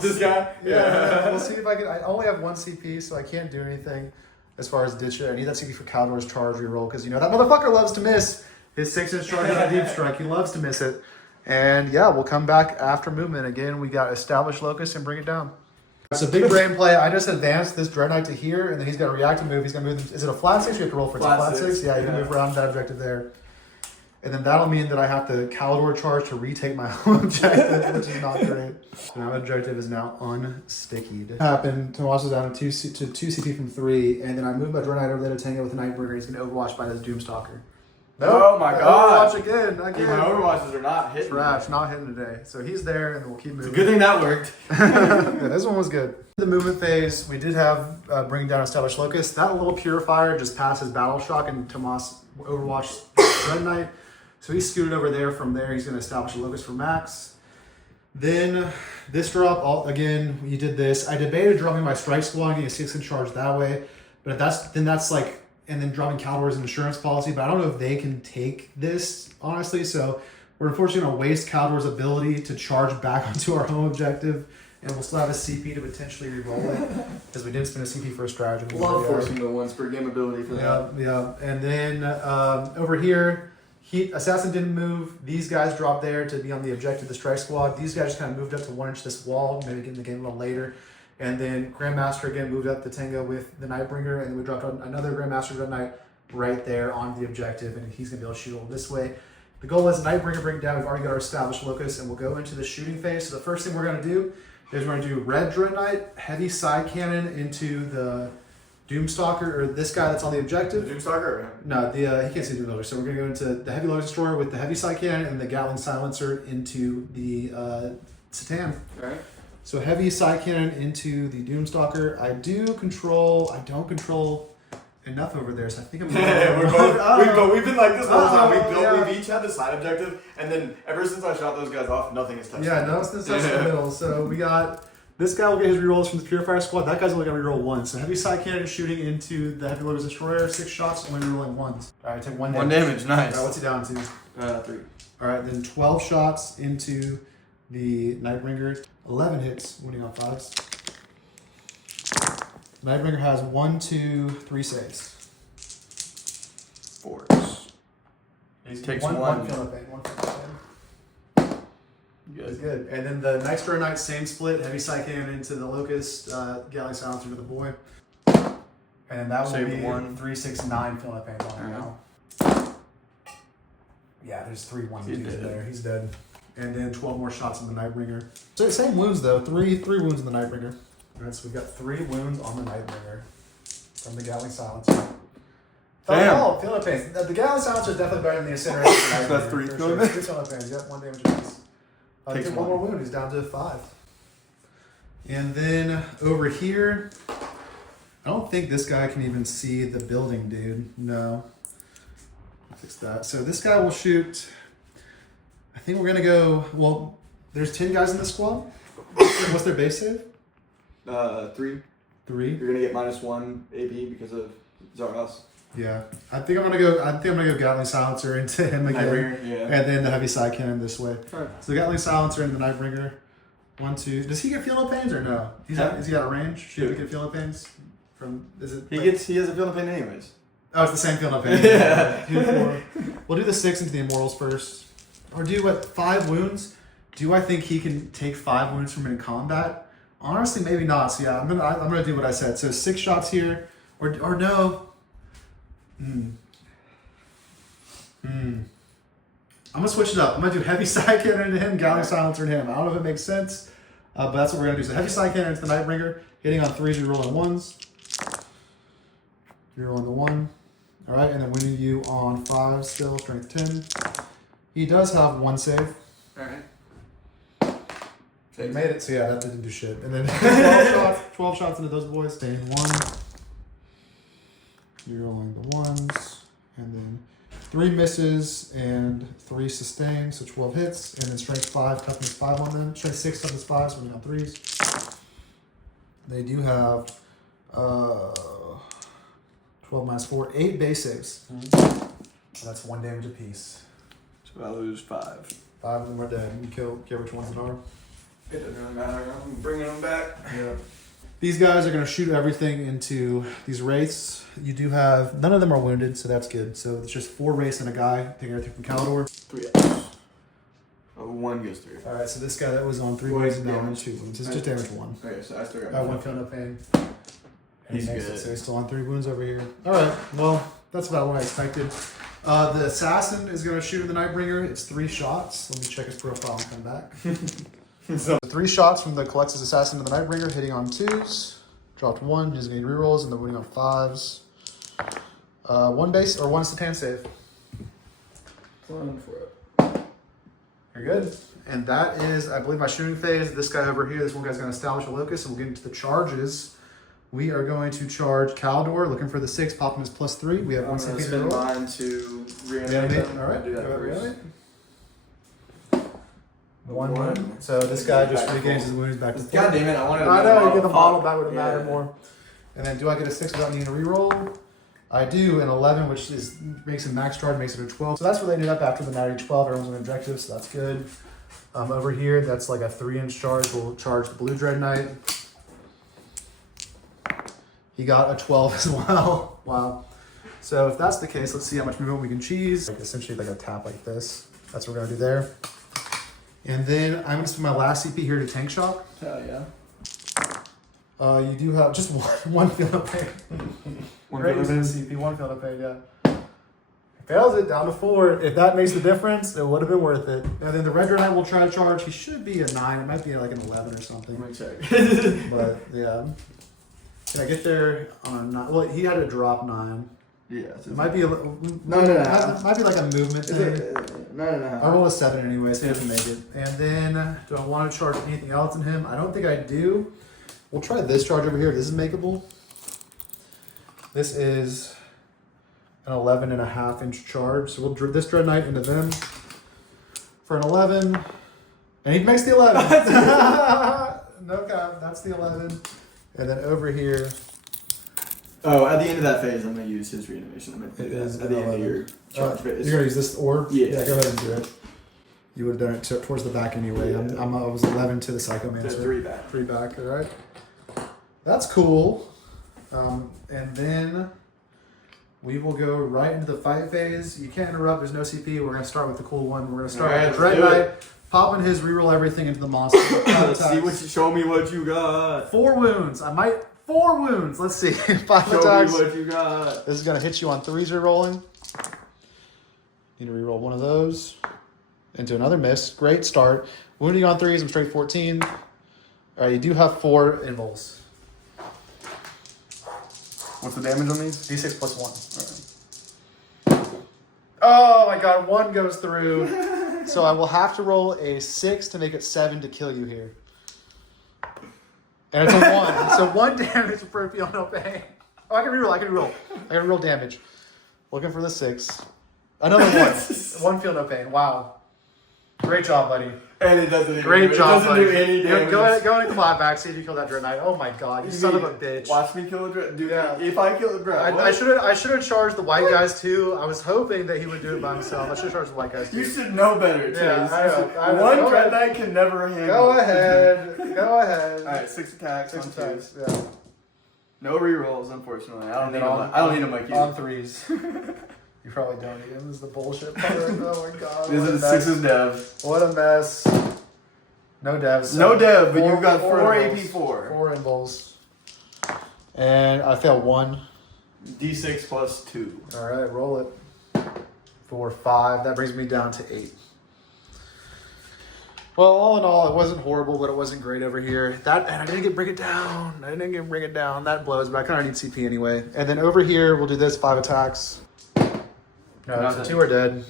This guy? Yeah. We'll see if I can. I only have one CP, so I can't do anything as far as ditch it. I need that CP for Calidor's charge reroll because, you know, that motherfucker loves to miss his 6-inch strike on a deep strike. He loves to miss it. And yeah, we'll come back after movement. Again, we got Establish Locust and Bring It Down. It's a big brain play. I just advanced this Dreadnought to here, and then he's got a reactive move. He's going to move. Is it a flat 6 or you have to roll for it? It's a flat 6? Yeah, you can move around that objective there. And then that'll mean that I have to Calidor charge to retake my home objective, which is not great. So now my objective is now unstickied. Happened. Tomas is down to 2 CP from 3, and then I moved my Dreadnought over there to tango with the Nightbringer. He's going to Overwatch by this Doomstalker. Oh my god! Overwatch again. My Overwatches are not hitting. Trash, not hitting today. So he's there, and we'll keep moving. It's a good thing that worked. Yeah, this one was good. The movement phase, we did have bring down Establish Locust. That little purifier just passes Battle Shock, and Tomas Overwatched Red Knight. So he scooted over there. From there, he's going to establish a Locust for max. Then this drop, again, you did this. I debated dropping my Strike Squad and getting a 6-inch charge that way, but if that's like, and then dropping Calidor's insurance policy, but I don't know if they can take this, honestly. So we're unfortunately going to waste Calidor's ability to charge back onto our home objective, and we'll still have a CP to potentially re-roll it, because we didn't spend a CP for a stratagem. Love forcing the once per game ability for that. Yeah. And then over here, Assassin didn't move. These guys dropped there to be on the objective, the Strike Squad. These guys just kind of moved up to 1 inch this wall, maybe getting the game a little later. And then Grandmaster again moved up the tango with the Nightbringer, and then we dropped another Grandmaster Red Knight right there on the objective, and he's going to be able to shoot all this way. The goal is Nightbringer, bring it down. We've already got our established Locust, and we'll go into the shooting phase. So the first thing we're going to do is we're going to do Red Dread Knight, heavy side cannon into the Doomstalker, or this guy that's on the objective. The Doomstalker? No, he can't see the Doomstalker. So we're going to go into the Heavy Locust Destroyer with the heavy side cannon and the Gatling Silencer into the Satan. Alright. So heavy side cannon into the Doomstalker. I don't control enough over there, so I think I'm gonna we've been like this the whole time. We've each had the side objective, and then ever since I shot those guys off, nothing has touched them. Yeah, nothing's touched the middle. So we got this guy will get his rerolls from the Purifier Squad. That guy's only gonna reroll 1. So heavy side cannon shooting into the Heavy Locust Destroyer, 6 shots, only rerolling 1s. Alright, take 1 damage. 1 damage, nice. Alright, what's he down to? 3. Alright, then 12 shots into the Nightbringer. 11 hits, winning on 5s. Nightbringer has 1, 2, 3 saves. 4s. He takes one. One fill of pain. Good. It's good. And then the Night Star Knight, same split. Heavy side cannon into the Locust, Gatling Silencer to the boy. And that will be 1, 3, 6, 9 fill of pain on him now. Yeah, there's 3 1s and 2s in there. He's dead. And then 12 more shots on the Nightbringer. So same wounds though, three wounds in the Nightbringer. Alright, so we've got 3 wounds on the Nightbringer from the Gatling Silencer. Damn. Feel pain. The Gatling Silencer is definitely better than the Incineration. So that's 3 fill of pain. 3 fill of pain. He's got 1 damage apiece. Takes Took 1 more wound. He's down to 5. And then over here, I don't think this guy can even see the building, dude. No. Fix that. So this guy will shoot. I think we're gonna go. Well, there's 10 guys in this squad. What's their base save? 3. 3. You're gonna get -1 AP because of Zaros. Yeah, I think I'm gonna go Gatling Silencer into him again, Nightbringer, and then the heavy side cannon this way. Right. So Gatling Silencer and the Nightbringer. 1, 2. Does he get feel no pains or no? Is he out of range? Should he get feel no pains? From is it? He has a feel no pain anyways. Oh, it's the same feel no pain. Yeah. We'll do the 6 into the Immortals first, or do what? 5 wounds. Do I think he can take 5 wounds from in combat? Honestly, maybe not. So yeah, I'm gonna do what I said. So 6 shots here, or no. I'm gonna switch it up. I'm gonna do heavy side cannon into him, Gatling Silencer into him. I don't know if it makes sense, but that's what we're gonna do. So heavy side cannon into the Nightbringer, hitting on 3s, you're rolling 1s. You're rolling the 1. All right, and then winning you on 5 still, strength 10. He does have 1 save. Alright. You made it, so yeah, that didn't do shit. And then 12 shots into those boys. Staying 1. You're rolling the 1s. And then 3 misses and 3 sustained, so 12 hits. And then strength 5, toughness 5 on them. Strength 6, toughness 5, so we're on 3s. They do have 12 minus 4, 8 base saves. That's 1 damage apiece. So I lose 5. 5 of them are dead. You kill which ones it are. It doesn't really matter. I'm bringing them back. Yeah. These guys are going to shoot everything into these wraiths. You do have... None of them are wounded, so that's good. So it's just 4 wraiths and a guy taking everything from Calidor. 3 Fs. Oh, 1 goes through. Alright, so this guy that was on 3 wounds is now on 2 wounds. It's just damage 1. Okay, so I still got 1 feel no pain. He's good. So he's still on 3 wounds over here. Alright, well, that's about what I expected. The assassin is going to shoot in the Nightbringer. It's 3 shots. Let me check his profile and come back. So 3 shots from the Collector's Assassin to the Nightbringer, hitting on 2s. Dropped 1, he's going to need rerolls, and then winning on 5s. 1 base, or 1 Satan save. 1 for it. You're good. And that is, I believe, my shooting phase. This guy over here, this one guy's going to establish a locus, and we'll get into the charges. We are going to charge Calidor, looking for the 6, pop him as +3. We have I'm 1 going to CP to spend roll. mine to reanimate them. Alright, Do that first. 1 wound. So this guy just regains his wounds back to 4. God damn it, I wanted to I know, you get the model pop. back would have mattered more. And then do I get a 6 without needing to reroll? I do, an 11, which makes him max charge, makes it a 12. So that's where they ended up after the natty 12. Everyone's on objective, so that's good. Over here, that's like a 3-inch charge. We'll charge the Blue Dread Knight. He got a 12 as well. Wow. So if that's the case, let's see how much movement we can cheese. Like essentially like a tap like this. That's what we're gonna do there. And then I'm gonna spend my last CP here to tank shock. Hell yeah. You do have just one field of pain. One Great field of using CP, 1 field of pain, yeah. Fails it, down to 4. If that makes the difference, it would have been worth it. And then the Red Knight will try to charge. He should be a 9. It might be like an 11 or something. Let me check. But yeah. Can I get there on a 9? Well, he had a drop 9. Yeah. It might be a little. No. Might be like a movement thing. 9.5. I roll a 7 anyway, so he doesn't make it. And then, do I want to charge anything else in him? I don't think I do. We'll try this charge over here. This is makeable. This is an 11.5-inch charge. So we'll drip this Dread Knight into them for an 11. And he makes the 11. No cap, that's the 11. And then over here. Oh, at the end of that phase, I'm going to use his reanimation. I'm going to It do is that at the end of your charge phase. You're going to use this orb? Yeah. Yeah, go ahead and do it. You would have done it towards the back anyway. Yeah. I was 11 to the Psychomancer. 3 back. 3 back, all right. That's cool. And then we will go right into the fight phase. You can't interrupt. There's no CP. We're going to start with the cool one. We're going to start with the Dread Knight. Popping his, reroll everything into the monster. Show me what you got. 4 wounds. 4 wounds. Let's see. 5 Show attacks. me what you got. This is going to hit you on 3s you're rolling. Need to reroll one of those. Into another miss. Great start. Wounding on 3s. I'm straight 14. All right, you do have 4 invols. What's the damage on these? D6 plus 1. All right. Oh my god, 1 goes through. So I will have to roll a 6 to make it 7 to kill you here. And it's a 1. So 1 damage for feel no pain. Oh, I can reroll. I can reroll damage. Looking for the 6. Another 1. 1 feel no pain. Wow. Great job, buddy. And it doesn't Great job, buddy. do any damage. Go ahead and clap back. See if you kill that Dread Knight. Oh my god, you son of a bitch. Watch me kill a Dread. Dude, Yeah. if I kill a Dread, I should have charged the white guys too. I was hoping that he would do it by himself. I should have charged the white guys too. you should know better, Chase. Yeah, I know. One Go Dread ahead. Knight can never handle. Go ahead. Go ahead. Alright, 6 attacks 6 on attacks. 2s. Yeah. No rerolls, unfortunately. I don't And need then them. I don't need them like you. On 3s. You probably don't need him. This is the bullshit part. Oh my god. This what a is mess. 6's dev. What a mess. No devs. No dev, but you've got 4 invols. AP4. 4 invols. And I failed 1. D6 plus 2. Alright, roll it. 4, 5. That brings me down to 8. Well, all in all, it wasn't horrible, but it wasn't great over here. And I didn't bring it down. That blows, but I kind of need CP anyway. And then over here, we'll do this 5 attacks. No, so 2 are dead.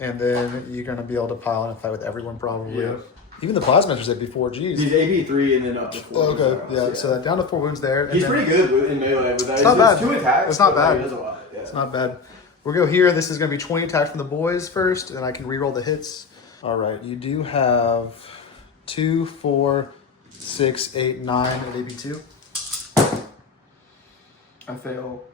And then you're going to be able to pile in and fight with everyone probably. Yeah. Even the plasma is AP4. Jeez. He's AP3 and then up to 4. Okay, yeah. So down to 4 wounds there. He's pretty good in melee with that. It's not bad. 2 attacks. It's not bad. He does a lot. Yeah. It's not bad. We'll go here. This is going to be 20 attacks from the boys first, and I can reroll the hits. All right. You do have 2, 4, 6, 8, 9 at AP2. I fail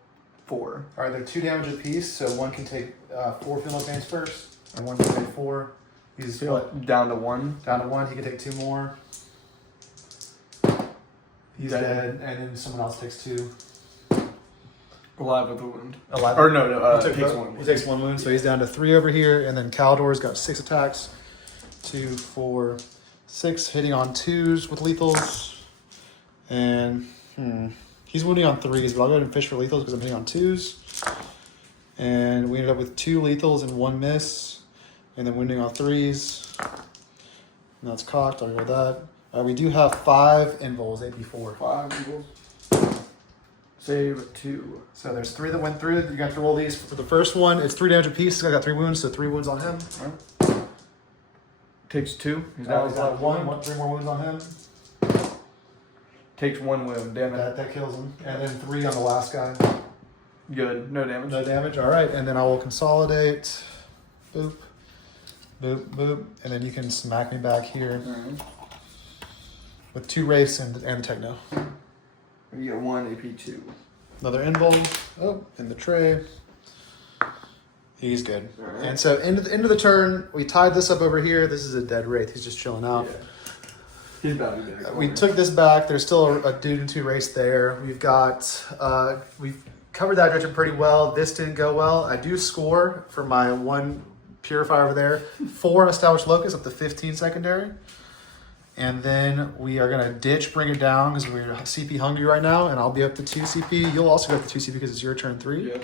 4. All right, they're 2 damage apiece, so one can take 4 field advance first, and one can take 4. He's what? Down to 1. Down to 1. He can take 2 more. He's dead, and then someone else takes 2. Alive with a wound. Alive. Or no, he takes 1. He takes 1 wound, so he's down to 3 over here, and then Caldor's got 6 attacks. 2, 4, 6, hitting on 2s with lethals, and he's wounding on 3s, but I'll go ahead and fish for lethals because I'm hitting on 2s. And we ended up with 2 lethals and 1 miss, and then wounding on 3s. Now it's cocked. I'll go with that. We do have 5 invols, AP4. 5 equals. Save 2. So there's 3 that went through. You got to roll these for the first one. It's 3 damage apiece. This guy got 3 wounds, so 3 wounds on him. Right. Takes 2. He's got 3 more wounds on him. Takes 1 wound. Damn it. That kills him. And then 3 on the last guy. Good. No damage. No damage. All right. And then I will consolidate. Boop. Boop, boop. And then you can smack me back here with 2 wraiths and the techno. You get 1 AP2. Another invul. Oh, in the tray. He's good. Right. And so end of the turn, we tied this up over here. This is a dead wraith. He's just chilling out. Yeah. He's about to be back. We took this back. There's still a dude and 2 wraiths there. We've got we've covered that direction pretty well. This didn't go well. I do score for my 1 purifier over there. 4 established locus up to 15 secondary. And then we are going to ditch, bring it down because we're CP hungry right now. And I'll be up to 2 CP. You'll also go up to 2 CP because it's your turn 3. Yeah.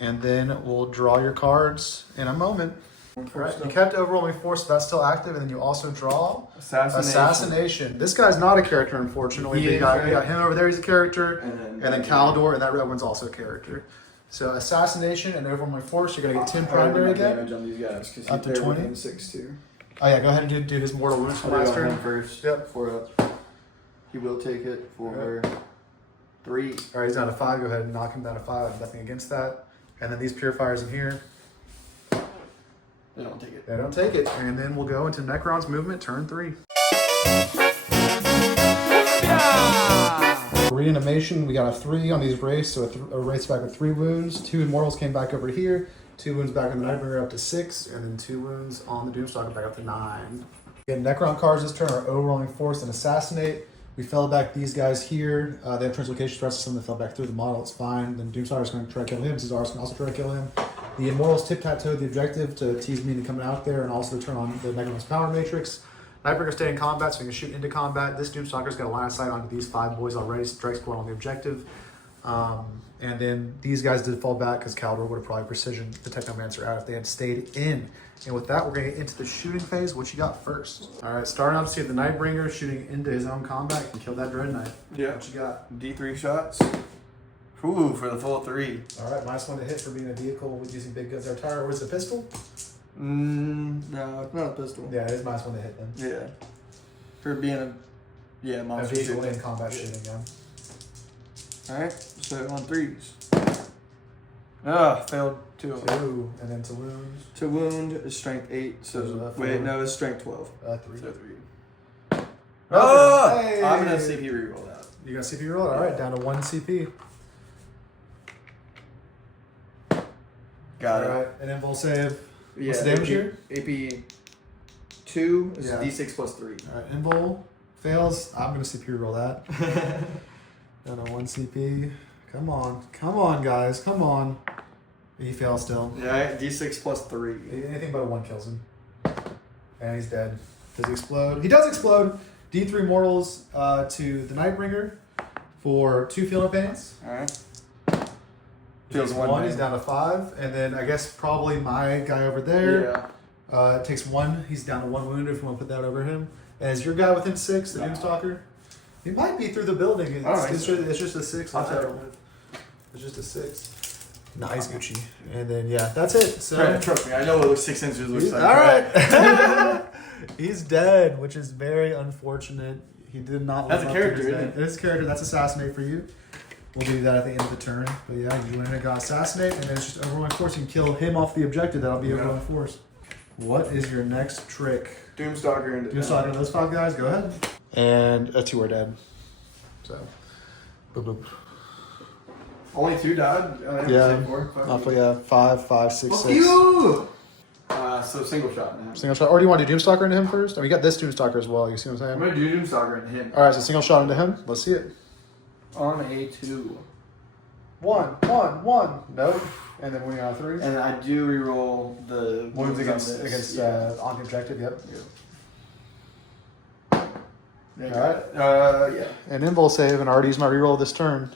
And then we'll draw your cards in a moment. All right. You kept overwhelming force, so that's still active. And then you also draw Assassination. This guy's not a character, unfortunately. We got him over there. He's a character. And then Caldor, and that red one's also a character. So Assassination and overwhelming force. You're going to get 10 primary again. Damage on these guys because Up to 20. 6 too. Oh yeah, go ahead and do his mortal wounds for last turn. First. Yep. 4 up. He will take it for 3. All right, he's down to 5. Go ahead and knock him down to 5. I have nothing against that. And then these purifiers in here. They don't take it. They don't take it. And then we'll go into Necrons movement, turn 3. Reanimation, we got a 3 on these wraiths, so a wraith's back with 3 wounds. 2 immortals came back over here. 2 wounds back on the Nightbringer up to 6, and then 2 wounds on the Doomstalker back up to 9. Again, Necron cards this turn are Overwhelming Force and Assassinate. We fell back these guys here. They have translocation threats, some that fell back through the model. It's fine. Then Doomstalker's going to try to kill him. Cesar's going to also try to kill him. The Immortals tic-tac-toed the objective to tease me into coming out there and also to turn on the Necron's power matrix. Nightbringer stay in combat so we can shoot into combat. This Doomstalker's got a line of sight onto these 5 boys already. Strikes point on the objective. And then these guys did fall back because Caldor would have probably precisioned the Technomancer out if they had stayed in. And with that, we're going to get into the shooting phase. What you got first? All right, starting off, see the Nightbringer shooting into his own combat can kill that Dread Knight. Yeah. What you got? D3 shots. Ooh, for the full 3. All right, -1 to hit for being a vehicle with using big guns. Or was it a pistol? No, it's not a pistol. Yeah, it is -1 to hit then. Yeah. For being a A monster vehicle shooting. in combat shooting, yeah. Alright, so on 3s. Ah, failed 2 of them. 2, and then to wounds. To wound is strength 8, so wait, no, it's strength 12. 3. So 3. Oh! Hey! I'm gonna CP reroll that. You got CP roll? All right, down to 1 CP. Got All it. right, an invul save. Yeah, What's the damage here? AP 2 is Yeah. D6 plus 3. All right, invul fails. I'm gonna CP roll that. Down to 1 CP. Come on, guys, come on. He fails still. Yeah, D6 plus 3. Anything but a 1 kills him. And he's dead. Does he explode? He does explode. D3 mortals to the Nightbringer for 2 field of pains. Alright. Feels 1. He's down to 5. And then I guess probably my guy over there takes 1. He's down to 1 wound if you want to put that over him. And is your guy within 6, the Doomstalker? He might be through the building. It's just a 6. I'll check. It's just a 6. Nice, Gucci. And then, yeah, that's it. So Trust me, I know what 6 inches looks like. All right. He's dead, which is very unfortunate. He did not. That's live a up to character, his isn't name. it? It is a character. That's assassinate for you. We'll do that at the end of the turn. But yeah, you went in and got assassinate, and then it's just overwhelming force. You can kill him off the objective. That'll be overwhelming force. What is your next trick? Doomstalker into Doomstalker those 5 guys. Go ahead. And 2 are dead. So, boop boop. Only 2 died? Yeah. 4, 5. Awfully, yeah. 5, 5, 6, Fuck 6. you! So single shot now. Single shot. Or do you want to do Doomstalker into him first? And we got this Doomstalker as well. You see what I'm I'm saying? gonna do Doomstalker into him. All right, so single shot into him. Let's see it. On a 2. 1, 1, 1. Nope. And then winning on 3. And I do reroll the Wounds on against this. on the objective. Yep. Yeah. All right. Yeah. And invul save, and I already used my reroll this turn.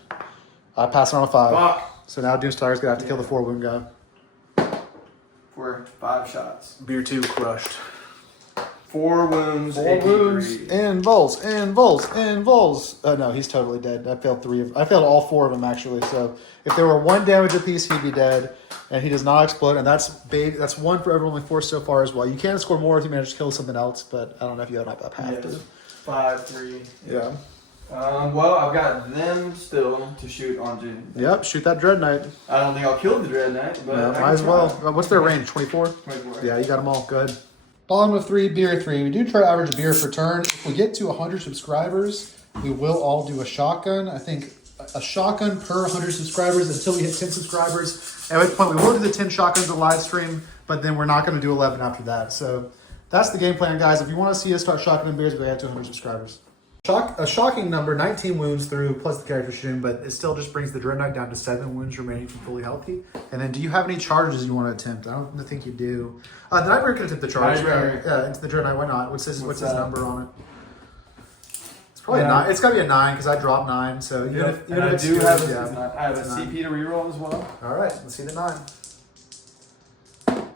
I pass it on a 5. Fuck. So now Doomstalker's gonna have to kill the 4 wound guy. For 5 shots. Beer 2 crushed. 4 wounds. 4 AP3. wounds. Invuls. No, he's totally dead. I failed all 4 of them actually. So if there were 1 damage apiece, he'd be dead. And he does not explode. And that's big. That's 1 for everyone force so far as well. You can score more if you manage to kill something else, but I don't know if you have to. 5, 3. Yeah. Well, I've got them still to shoot onto. Yep. Shoot that Dread Knight. I don't think I'll kill the Dread Knight, but Yeah, I might as can well. try. What's their range? 24? 24. Yeah, you got them all. Go ahead. Bottom of 3, beer 3. We do try to average a beer per turn. If we get to 100 subscribers, we will all do a shotgun. I think a shotgun per 100 subscribers until we hit 10 subscribers. At which point we will do the 10 shotguns on live stream, but then we're not going to do 11 after that. So that's the game plan, guys. If you want to see us start shotgunning beers, we have to 100 subscribers. A shocking number, 19 wounds through, plus the character shooting, but it still just brings the Dread Knight down to 7 wounds remaining from fully healthy. And then do you have any charges you want to attempt? I don't think you do. The Nightmare can attempt the charge. Nightmare. Yeah, into the Dread Knight, why not? What's his that? number on it? It's probably 9. It's got to be a 9 because I dropped 9. So even if And I it's do good, have yeah, I have a it's a 9. CP to reroll as well. All right, let's see the 9.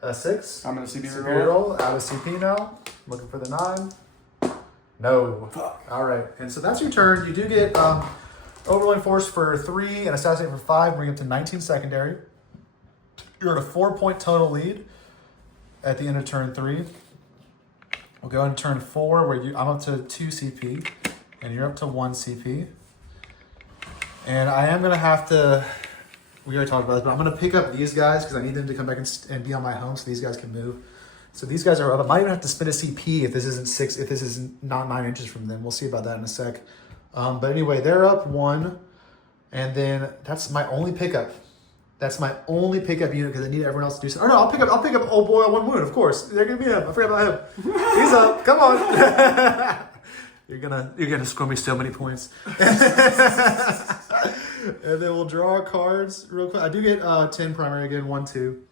A 6. I'm gonna CP CP reroll. roll. Out of CP now. Looking for the 9. No. Fuck. All right, and so that's your turn. You do get Overwhelming Force for 3 and Assassinate for 5, bring up to 19 secondary. You're at a 4-point total lead at the end of turn 3. We'll go into turn 4 where I'm up to 2 CP and you're up to 1 CP. And I am gonna have to. We already talked about this, but I'm gonna pick up these guys because I need them to come back and be on my home so these guys can move. So these guys are up. I might even have to spend a CP if this isn't 6, if this is not 9 inches from them. We'll see about that in a sec. But anyway, they're up 1, and then that's my only pickup. That's my only pickup unit because I need everyone else to do something. Or no, I'll pick up old boy on 1 wound, of course. They're gonna be him. I forgot about him. He's up. Come on. You're gonna score me so many points. And then we'll draw cards real quick. I do get 10 primary again, 1, 2.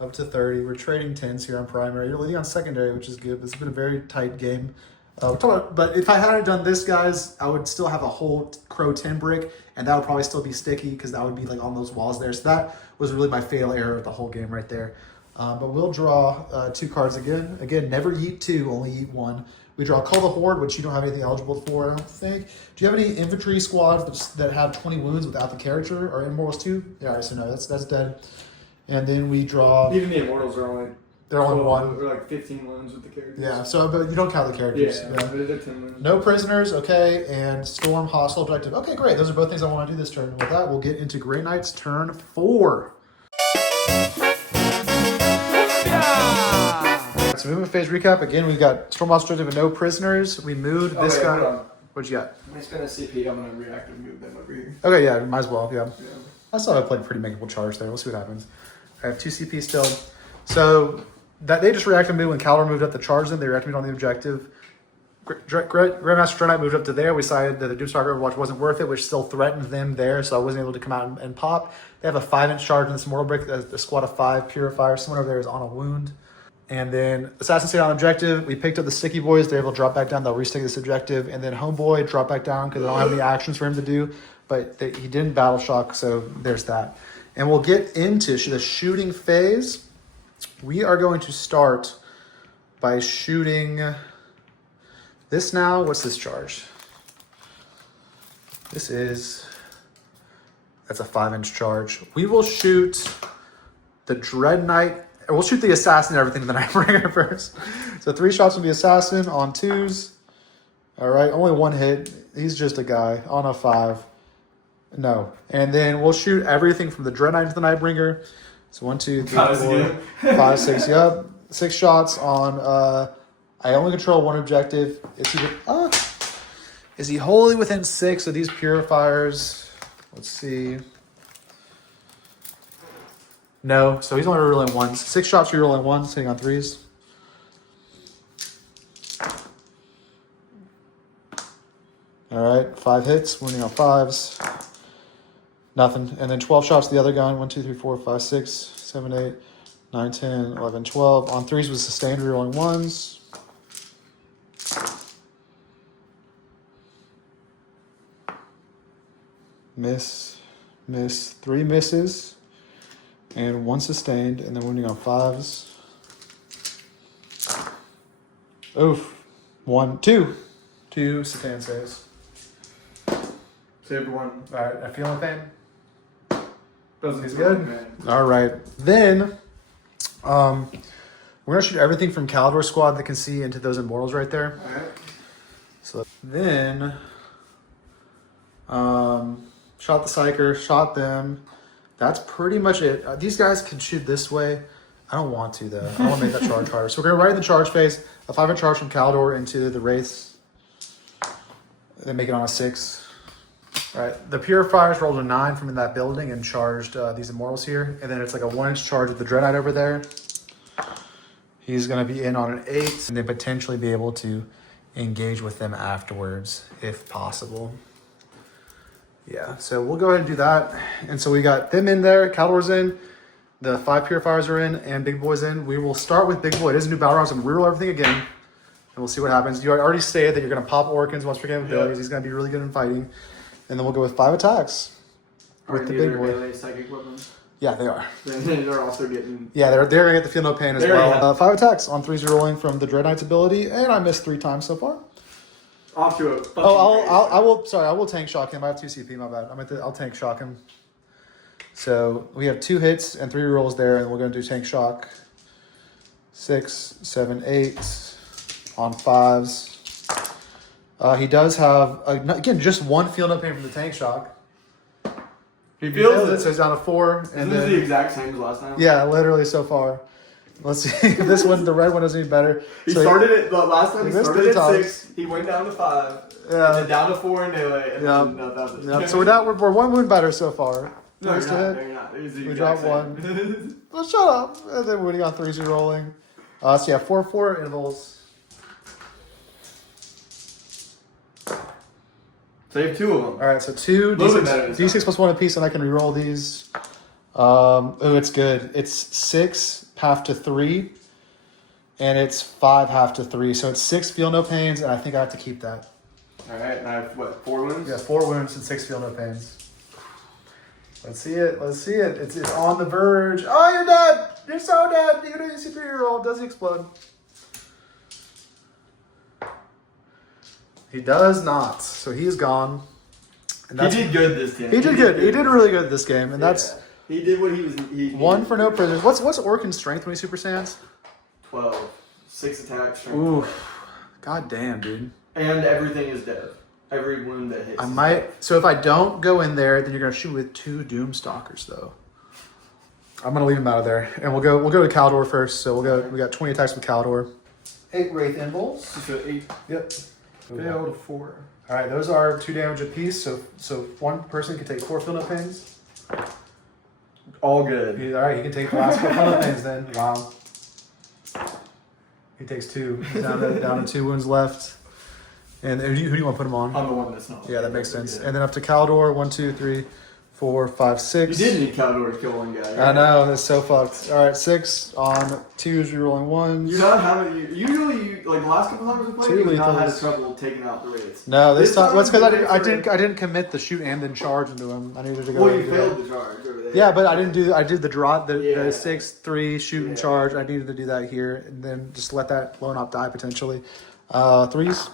Up to 30. We're trading 10s here on primary. You're leading on secondary, which is good. It's been a very tight game. But if I hadn't done this, guys, I would still have a whole Crow 10 brick, and that would probably still be sticky because that would be like on those walls there. So that was really my fatal error of the whole game right there. But we'll draw 2 cards again. Again, never yeet 2, only yeet 1. We draw Call the Horde, which you don't have anything eligible for, I don't think. Do you have any infantry squads that have 20 wounds without the character or Immortals 2? Yeah, all right, so no, that's dead. And then we draw. Even the Immortals are only. They're only 1. They're like 15 wounds with the characters. Yeah, so but you don't count the characters. Yeah, but they're 10 wounds. No prisoners, okay, and Storm hostile objective. Okay, great. Those are both things I want to do this turn. With that, we'll get into Grey Knight's turn 4. So movement phase recap. Again, we got Storm hostile objective and no prisoners. We moved this guy. Hold on. What'd you got? When I spend a CP, I'm gonna reactive move them over here. Okay, yeah, might as well, yeah. Yeah. I saw I played a pretty makeable charge there. We'll see what happens. I have 2 CP still. So that they just reacted me when Calor moved up to charge them. They reacted me on the objective. Grandmaster Dread Knight moved up to there. We decided that the Doomstalker Overwatch wasn't worth it, which still threatened them there, so I wasn't able to come out and pop. They have a 5-inch charge in this Mortal Brick. A squad of 5 Purifier. Someone over there is on a wound. And then Assassin stayed on objective. We picked up the Sticky Boys. They're able to drop back down. They'll restick this objective. And then Homeboy drop back down because I don't have any actions for him to do. But he didn't battle shock, so there's that. And we'll get into the shooting phase. We are going to start by shooting this now. What's this charge? That's a 5-inch charge. We will shoot the Dread Knight We'll shoot the assassin and everything, then I bring her first. So 3 shots from the assassin on 2s. All right, only 1 hit. He's just a guy on a 5. No. And then we'll shoot everything from the Dread Knight to the Nightbringer. So 1, 2, 3, 4, 5, 6. Yep. 6 shots on I only control 1 objective. Is he wholly within 6 of these purifiers? Let's see. No, so he's only rolling 1s. 6 shots for rolling 1s, hitting on 3s. All right, 5 hits, wounding on 5s. Nothing. And then 12 shots to the other gun. 1, 2, 3, 4, 5, 6, 7, 8, 9, 10, 11, 12. On 3s was sustained, rerolling 1s. Miss, 3 misses. And 1 sustained, and then wounding on 5s. Oof. 1, 2. 2 sustained saves. Saved 1. Alright, I feel no pain. Doesn't He's good. Alright. Then we're gonna shoot everything from Caldor squad that can see into those immortals right there. Alright. So then shot the Psyker, shot them. That's pretty much it. These guys can shoot this way. I don't want to though. I want to make that charge harder. So we're gonna right in the charge phase, a 5-inch charge from Caldor into the Wraiths. Then make it on a 6. All right, the Purifiers rolled a 9 from in that building and charged these Immortals here. And then it's like a 1-inch charge with the Dread Knight over there. He's gonna be in on an 8 and then potentially be able to engage with them afterwards if possible. Yeah, so we'll go ahead and do that. And so we got them in there, Caldor's in, the 5 Purifiers are in, and Big Boy's in. We will start with Big Boy. It is a new battle round, so I'm gonna reroll everything again. And we'll see what happens. You already stated that you're gonna pop Orkins once for capabilities. Yep. He's gonna be really good in fighting. And then we'll go with 5 attacks with the Big Boy. Psychic weapons? Yeah, they are. Then they're also getting... Yeah, they're gonna get the Feel No Pain as well. 5 attacks on 3s rolling from the Dread Knight's ability, and I missed 3 times so far. Off to a I will tank shock him. I have 2 CP, my bad. I'll tank shock him. So we have 2 hits and 3 rolls there, and we're gonna do tank shock. 6, 7, 8 on 5s. He does have again just 1 Feel No Pain from the tank shock. He feels it, so he's down to 4. Isn't this the exact same as last time? Yeah, literally so far. Let's see if this one, the red one, is any better. He started it the last time. He started at 6. He went down to 5. Yeah. And then down to 4 in melee. And then that was it. Yeah. So we're 1 wound better so far. No, you're not. We dropped 1. Let's shut up. And then winning on 3s you're rolling. So yeah, 4 intervals. Save 2 of them. All right, so 2 D6 plus 1 apiece, and I can reroll these. Oh, it's good. It's 6 half to 3, and it's 5 half to 3. So it's 6 Feel No Pains, and I think I have to keep that. All right, and I have what, 4 wounds? Yeah, 4 wounds and 6 Feel No Pains. Let's see it. Let's see it. It's on the verge. Oh, you're dead. You're so dead. You're gonna use a 3-year-old. Does he explode? He does not. So he's gone. And he did good this game. He did good. He did really good this game, and that's. He did what he was. 1 for no prisoners. What's Orkin's strength when he super stands? 12. 6 attack strength. Ooh, god damn, dude. And everything is dead. Every wound that hits. I might. So if I don't go in there, then you're gonna shoot with 2 Doomstalkers, though. I'm gonna leave him out of there, and we'll go to Caldor first. So we'll go. We got 20 attacks with Caldor. 8 Wraith Invols. So 8. Yep. Fail to 4. All right, those are 2 damage apiece. So 1 person can take 4 Feel No Pains. All good. All right, he can take the last 4 Feel No Pains then. Wow. He takes 2. He's down to 2 wounds left. And who do you want to put him on? I'm the one that's not. Yeah, that makes sense. And then up to Caldor. 1, 2, 3, 4, 5, 6. You did need Caldor to kill 1 guy. Right? I know, that's so fucked. All right, 6 on 2s, rerolling 1s. You're not having. Usually, like the last couple times we played, you've not had trouble taking out the Wraiths. No, this time. What's because I didn't commit the shoot and then charge into him. I needed to go. Well, you failed the charge over there. Yeah, but I didn't do. I did the draw, the 6, 3 shoot and charge. I needed to do that here, and then just let that lone op die potentially. 3s.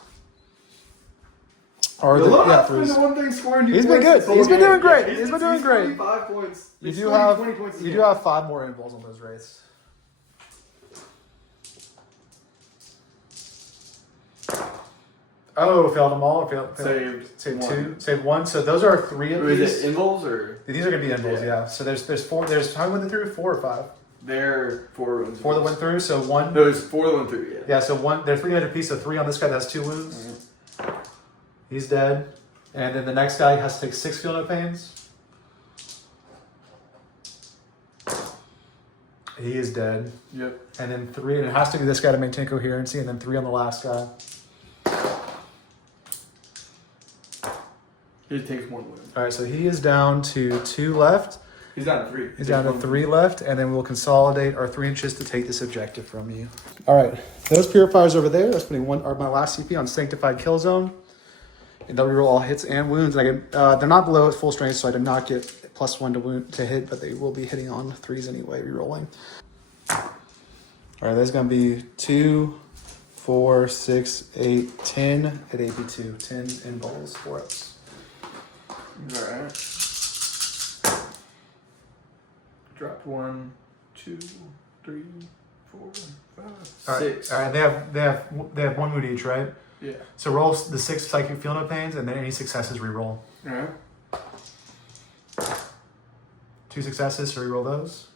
Or the 3s. The one thing scoring He's been good. He's been doing great. He's been doing great. 25 points. You do have 5 more involves on those Wraiths. Oh, failed them all. Failed. Saved two. one. Saved one. So those are 3 of Or these. is it invols or? These are gonna be invols, yeah. So there's 4. There's how many went through? 4 or 5. They're 4 wounds. 4 that went through. So 1. Those 4 that went through. Yeah. Yeah. So 1. They're 300 apiece. So 3 on this guy that has 2 wounds. He's dead. And then the next guy has to take 6 feel no pains. He is dead. Yep. And then 3, and it has to be this guy to maintain coherency, and then 3 on the last guy. He takes 1 wound. All right, so he is down to 2 left. He's down to 3. He's down to 3 left, and then we'll consolidate our 3 inches to take this objective from you. All right, those purifiers over there. That's putting my last CP on Sanctified Kill Zone, and they'll reroll all hits and wounds. And they're not below full strength, so I did not get +1 to wound to hit, but they will be hitting on 3s anyway, rerolling. All right, there's gonna be 2, 4, 6, 8, 10 at AP2. 10 in bowls for us. Alright. Drop 1, 2, 3, 4, 5, All right, 6. all right. They have 1 wound each, right? Yeah. So roll the 6 psychic feel no pains, and then any successes reroll. Alright. 2 successes, so reroll those.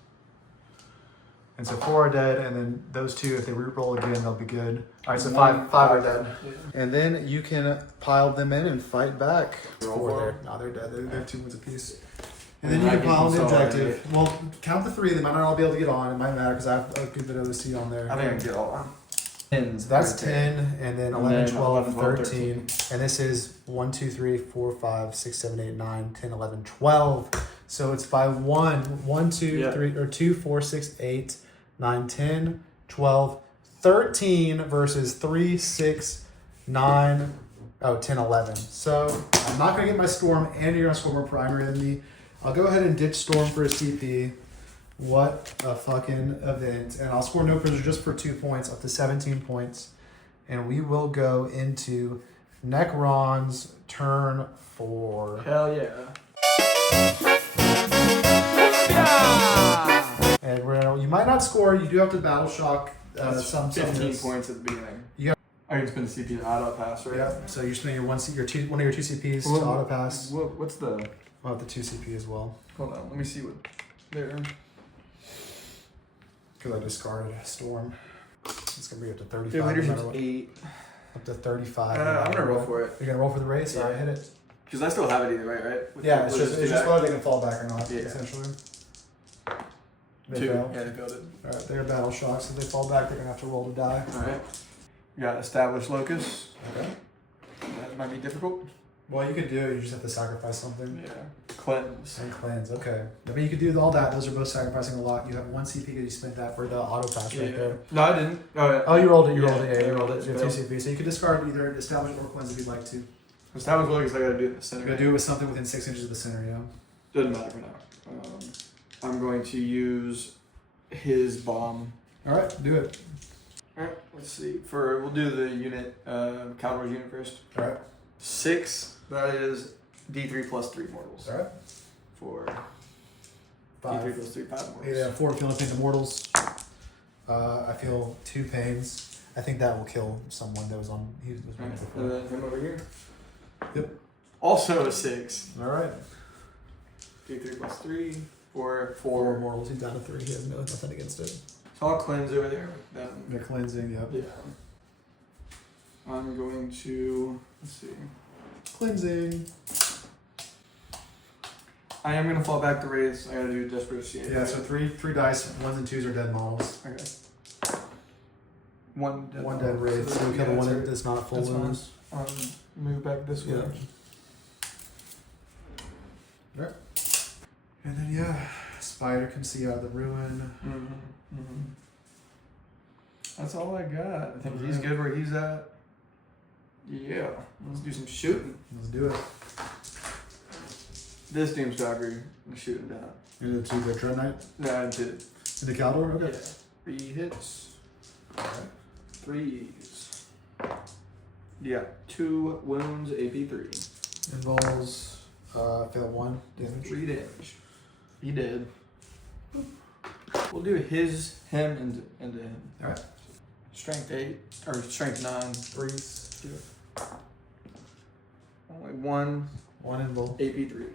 And so 4 are dead, and then those 2, if they reroll again, they'll be good. All right, so 5 are dead. Yeah. And then you can pile them in and fight back. Roll 4 for there. them? No, they're dead. They have 2 wounds apiece. And And then you I can can pile in the consolidate. objective. Well, count the 3. They might not all be able to get on. It might matter because I have a good bit of OC on there. I think I can get all on. So that's 10, and then 11, then 12, 11, 12, 13. And this is 1, 2, 3, 4, 5, 6, 7, 8, 9, 10, 11, 12. So it's by 1. 1, 2, Yeah. 3, or 2, 4, 6, 8, 9, 10, 12, 13 versus 3, 6, 9, 10, 11. So I'm not going to get my Storm, and you're going to score more primary than me. I'll go ahead and ditch Storm for a CP. What a fucking event. And I'll score no prisoners just for 2 points, up to 17 points. And we will go into Necrons turn 4. Hell yeah. And you might not score, you do have to battle shock That's some 15 points at the beginning. You got- I can spend the CP to auto pass, right? Yeah, so you're spending one of your two CPs Well, to auto pass. What's the... We'll have the 2 CP as well. Hold on, let me see what... There. Because I discarded Storm. It's going to be up to 35. Dude, no matter leadership's what. 8. Up to 35. I'm gonna roll for it. You're going to roll for the race? Yeah. Alright, hit it. Because I still have it either way, right? With Yeah, the- it's we'll just do that. whether they can fall back or not, Yeah. essentially. They 2. fail. Yeah, they failed it. Alright, they're battle shocks. If they fall back, they're going to have to roll to die. Alright. We got established locus. Okay. That might be difficult. Well, you could do it. You just have to sacrifice something. Yeah. Cleanse. And cleanse, okay. I mean, you could do all that. Those are both sacrificing a lot. You have 1 CP because you spent that for the auto pass right there. No, I didn't. Oh, yeah. Oh, you rolled it. You Yeah, rolled it. Yeah, I you rolled rolled it. it. You have 2 CP. So you could discard either establish or cleanse if you'd like to. Established locus, I gotta do it in the You center. gotta do it with something within 6 inches of the center, yeah. Doesn't matter for now. I'm going to use his bomb. All right, do it. Alright, let's see. We'll do the unit, cavalry unit first. All right. 6, that is D3 plus 3 mortals. All right. For D3 5. plus 3, 5 mortals. Yeah, 4 feeling pains of mortals. I feel 2 pains. I think that will kill someone that was on. He was running And before. then him over here. Yep. Also a 6. All right. D3 plus 3 for 4 4. mortals. He's down to 3. He has nothing against it. So I'll cleanse over there with them. They're cleansing. Yep. Yeah. I'm going to, let's see. Cleansing. I am going to fall back to raise. I gotta do desperate shit. Yeah. So 3 dice. 1s and 2s are dead models. Okay. One dead. One dead raid. So we kill the yeah, one that's not full that's fine. wounds. Move back this way. Yeah. And then yeah, spider can see out of the ruin. That's all I got. I think he's good where he's at. Yeah, let's do some shooting. Let's do it. This Doomstalker, I'm shooting down. You did 2 the Dread Knight? Yeah, I did. In the Caldor? Okay. Yeah. 3 hits. Alright. 3s. Yeah, 2 wounds, AP 3. Involves fail 1 damage. 3 damage. He did. We'll do him, into him. Alright. Strength 8, or strength 9. 3s. Only one. One invul. AP3.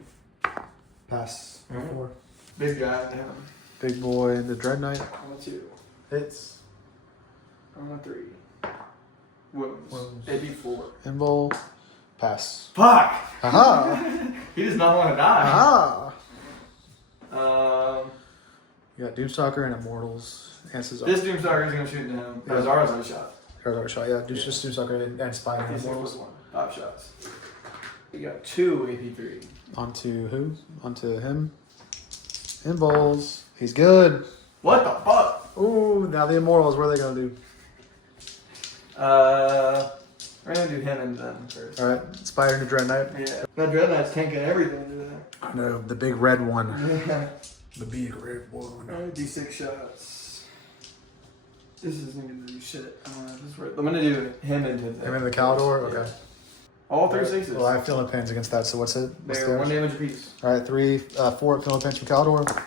Pass. All right. 4. Big guy down. Big boy in the Dread Knight. On a 2. Hits. On a 3. Wounds. Wounds. AP4. Invul. Pass. Fuck! Aha! He does not want to die. Aha! Um, You got Doomstalker and Immortals. And Cesar. this Doomstalker is going to shoot into him. Yeah. Zara's on a shot. Card shot, yeah. Just Doomstalker and Spider and He's Immortals. 1. 5 shots. We got 2 AP3. Onto who? Onto him. Invuls. He's good. What the fuck? Ooh, now the Immortals, what are they going to do? We're going to do him and them first. Alright, Spider and the Dread Knight. Yeah. That Dread Knight's tanking everything to that. I know, the big red one. Yeah. The big red one. D6 shots. This isn't going to do shit. I'm going to do him into the... Him in the Caldor? Okay. Yeah. All 3 6s. Well, I have feeling pins against that, so what's it? What's They're 1 theirs? damage apiece. Alright, 4 feeling pins from Caldor.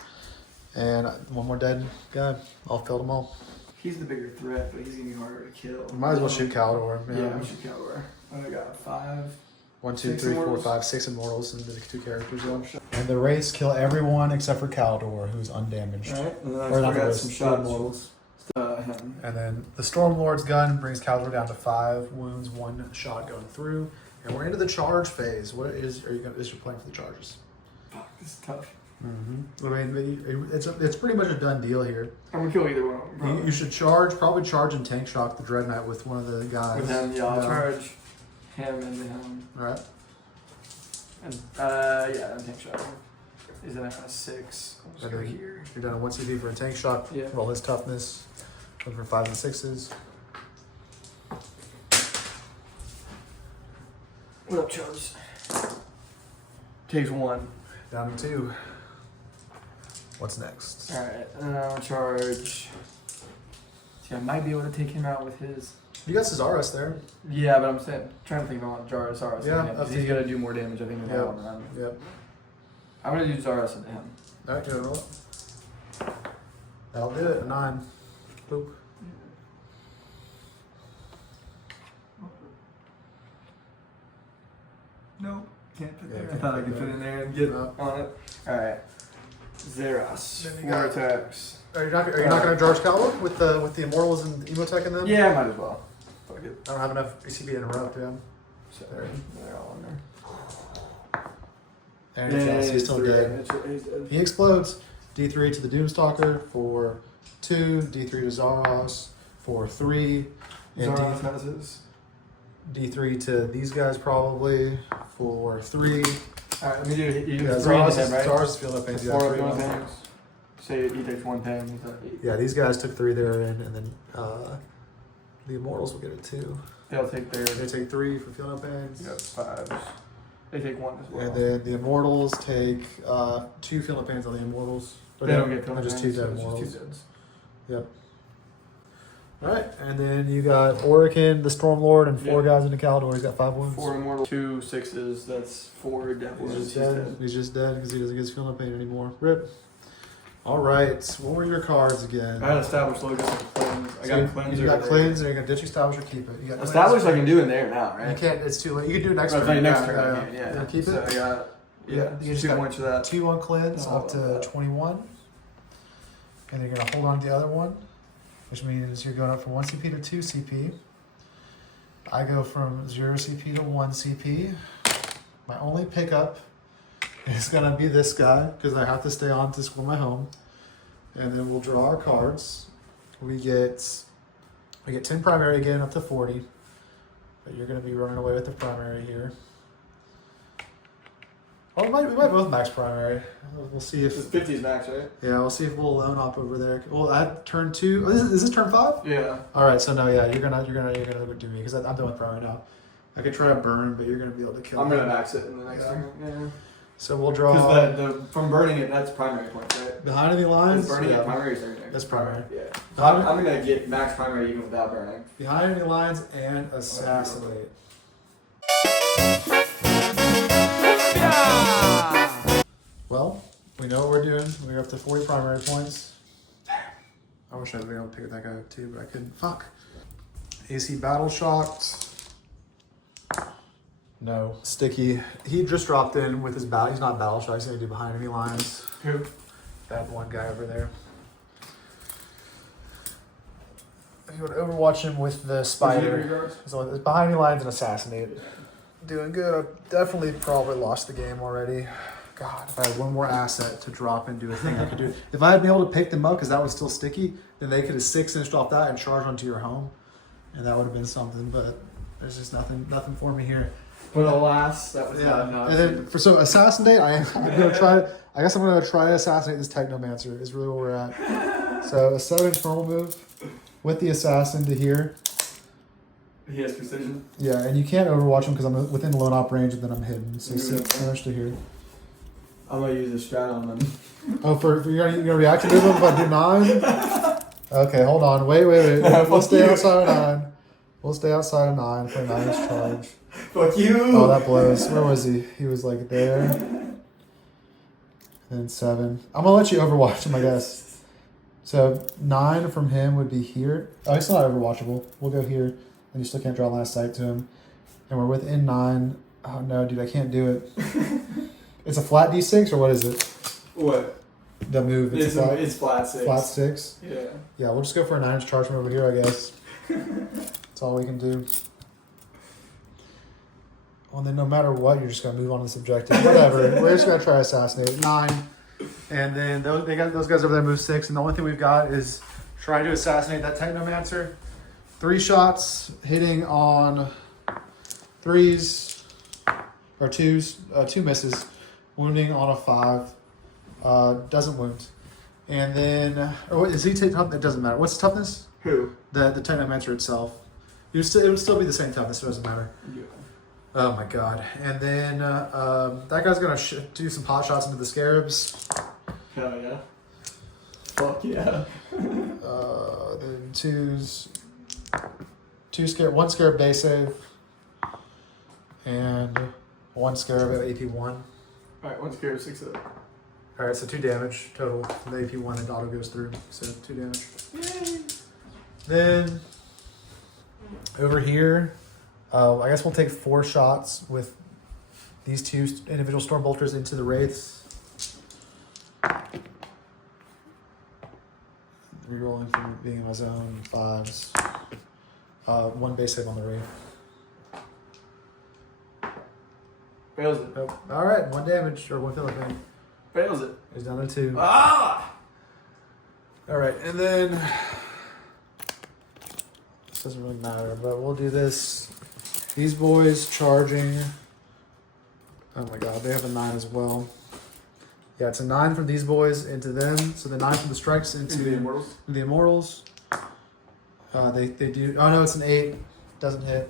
And one more dead guy. I'll fill them all. He's the bigger threat, but he's going to be harder to kill. Might as well shoot Caldor. Yeah, we shoot Caldor. I got 5. 1, 2, 6 3, 4, Immortals. 5, 6 Immortals and the 2 characters. Yeah. And the race kill everyone except for Caldor, who's undamaged. Alright, and then I Or still not the got race, some the shots. Immortals. Him. And then the Stormlord's gun brings Caldor down to 5 wounds, 1 shot going through. And we're into the charge phase. What is your plan for the charges? Fuck, this is tough. I mean, it's pretty much a done deal here. I'm gonna kill either one of them. Probably. You should probably charge and tank shock the Dread Knight with one of the guys. With him, yeah, I'll charge him into him. Alright. And yeah, then tank shot him. He's in a 6. I'll just go Okay. here. You're done a 1 CV for a tank shock. Yeah. Roll his toughness. Look for 5s and 6s. What up, Charles? Takes 1. Down to 2. What's next? Alright, and then I'll charge. See, I might be able to take him out with his. You got Cesaris there. Yeah, but I'm trying to think if I want Jarvis. Yeah, Because up to he's you. gonna do more damage, I think, than Yeah. that one run. Yep. I'm gonna do Zaras into him. Alright, go roll it. That'll do it. 9. Boop. Nope. Can't fit Yeah, there. I can't thought I fit could there. fit in there and get No. on it. Alright. Zeros. Then you 4 got- attacks. Are you not going to charge Caldor with the Immortals and Emotech in them? Yeah, might as well. Fuck it. I don't have enough ECB to interrupt him. So There. they're all in there. And he's still three dead. damage. He's dead. He explodes. D3 to the Doomstalker for 2. D3 to Zaros for 3. And Zaros has his. D3 to these guys probably for 3. Alright, let me do it. You do Yeah, 3 into Zaros him, right? Zaros is feeling up pains. 4 Yeah, of 3 1 on. pains. Say he takes 1 pain, he's at 8. Yeah, these guys took 3 there in, and then the Immortals will get a 2. They'll take their. They take 3 for feeling up pains. You got 5s. They take 1 as well. And then the Immortals take 2 feeling up pains on the Immortals. Or They don't get feeling just pains, 2 so dead it's just Immortals. 2 deads. Yep. Alright, and then you got Orican, the Stormlord, and 4 guys in the Caldor. He's got 5 wounds. 4 immortal, 2 6s. That's 4 death He's wounds. just dead. He's just dead because he doesn't get his feeling pain anymore. Rip. Alright, what were your cards again? I had established low got cleanse. I got cleanse. You got cleanse, and you're going to ditch establish or keep it. You got Established I can do in there now, You right? can't, it's too late. You can do it next Right, turn. next Yeah, turn yeah, I can, yeah. You wanna keep So it? I got You just 2 got points for that. 2 on cleanse Oh, up to that. 21. And you're going to hold on to the other one, which means you're going up from 1 CP to 2 CP. I go from 0 CP to 1 CP. My only pickup is going to be this guy because I have to stay on to score my home. And then we'll draw our cards. We get 10 primary again up to 40. But you're going to be running away with the primary here. Oh, we might both max primary. We'll see if 50's max, right? yeah, we'll see if we'll loan up over there. Well, I turn 2. Oh, is this turn 5? Yeah. All right, so no, yeah, you're gonna do me because I'm done with primary now. I could try to burn, but you're gonna be able to kill. I'm me. gonna max it in the next Yeah. turn. Yeah. So we'll draw Because the from burning it, that's primary points, right? behind enemy lines. Burning Yeah. it, primary is everything. That's primary. Yeah. So I'm gonna get max primary even without burning. Behind enemy lines and assassinate. Well, we know what we're doing. We're up to 40 primary points. I wish I'd been able to pick that guy up too, but I couldn't. Fuck. AC battle shocked. No. Sticky. He just dropped in with his battle. He's not battle shock. He's going to do behind enemy lines. Who? That one guy over there. You would overwatch him with the spider. So it's behind enemy lines and assassinate. Doing good. I've definitely probably lost the game already. God, if I had one more asset to drop and do a thing I could do. If I had been able to pick them up because that was still sticky, then they could have 6-inched off that and charged onto your home. And that would have been something, but there's just nothing for me here. But alas, that was not enough. And then so assassinate, I'm gonna try. I guess I'm gonna try to assassinate this Technomancer. Is really where we're at. So a 7-inch normal move with the assassin to here. He has precision. Yeah, and you can't overwatch him because I'm within low op range and then I'm hidden. So 6-inch to here. I'm gonna use a strat on them. Oh, you're gonna react to this one if I do 9? Okay, hold on. Wait. We'll stay outside of 9. We'll stay outside of 9 for a 9-inch charge. Fuck you! Oh, that blows. Where was he? He was like there. And then 7. I'm gonna let you overwatch him, I guess. So 9 from him would be here. Oh, he's still not overwatchable. We'll go here, and you still can't draw line of sight to him. And we're within 9. Oh no, dude, I can't do it. It's a flat D6 or what is it? What? The move. It's flat 6. Flat 6. Yeah. Yeah, we'll just go for a 9-inch charge from over here, I guess. That's all we can do. Well, then no matter what, you're just going to move on to this objective. Whatever. We're just going to try to assassinate 9. And then those guys over there move 6. And the only thing we've got is trying to assassinate that Technomancer. 3 shots, hitting on 3s, or 2s, 2 misses. Wounding on a 5. Doesn't wound. And then, or what, is he tough? It doesn't matter. What's toughness? Who? The Technomancer itself. It would still be the same toughness, so it doesn't matter. Yeah. Oh my god. And then that guy's going to do some pot shots into the scarabs. Hell yeah. Fuck yeah. Then 2s. 1 scarab base save. And 1 scarab at AP 1. Alright, 1 scared, 6 up. Alright, so 2 damage total. The AP 1 and auto goes through. So 2 damage. Yay. Then over here, I guess we'll take 4 shots with these 2 individual storm bolters into the wraiths. Rerolling from being in my zone. 5s. 1 base save on the wraith. Fails it. Oh, all right, 1 damage or 1 filler thing. Fails it. He's down to 2. Ah! All right, and then this doesn't really matter, but we'll do this. These boys charging. Oh my god, they have a 9 as well. Yeah, it's a 9 from these boys into them. So the 9 from the strikes into the Immortals. The Immortals. They do. Oh no, it's an 8. Doesn't hit.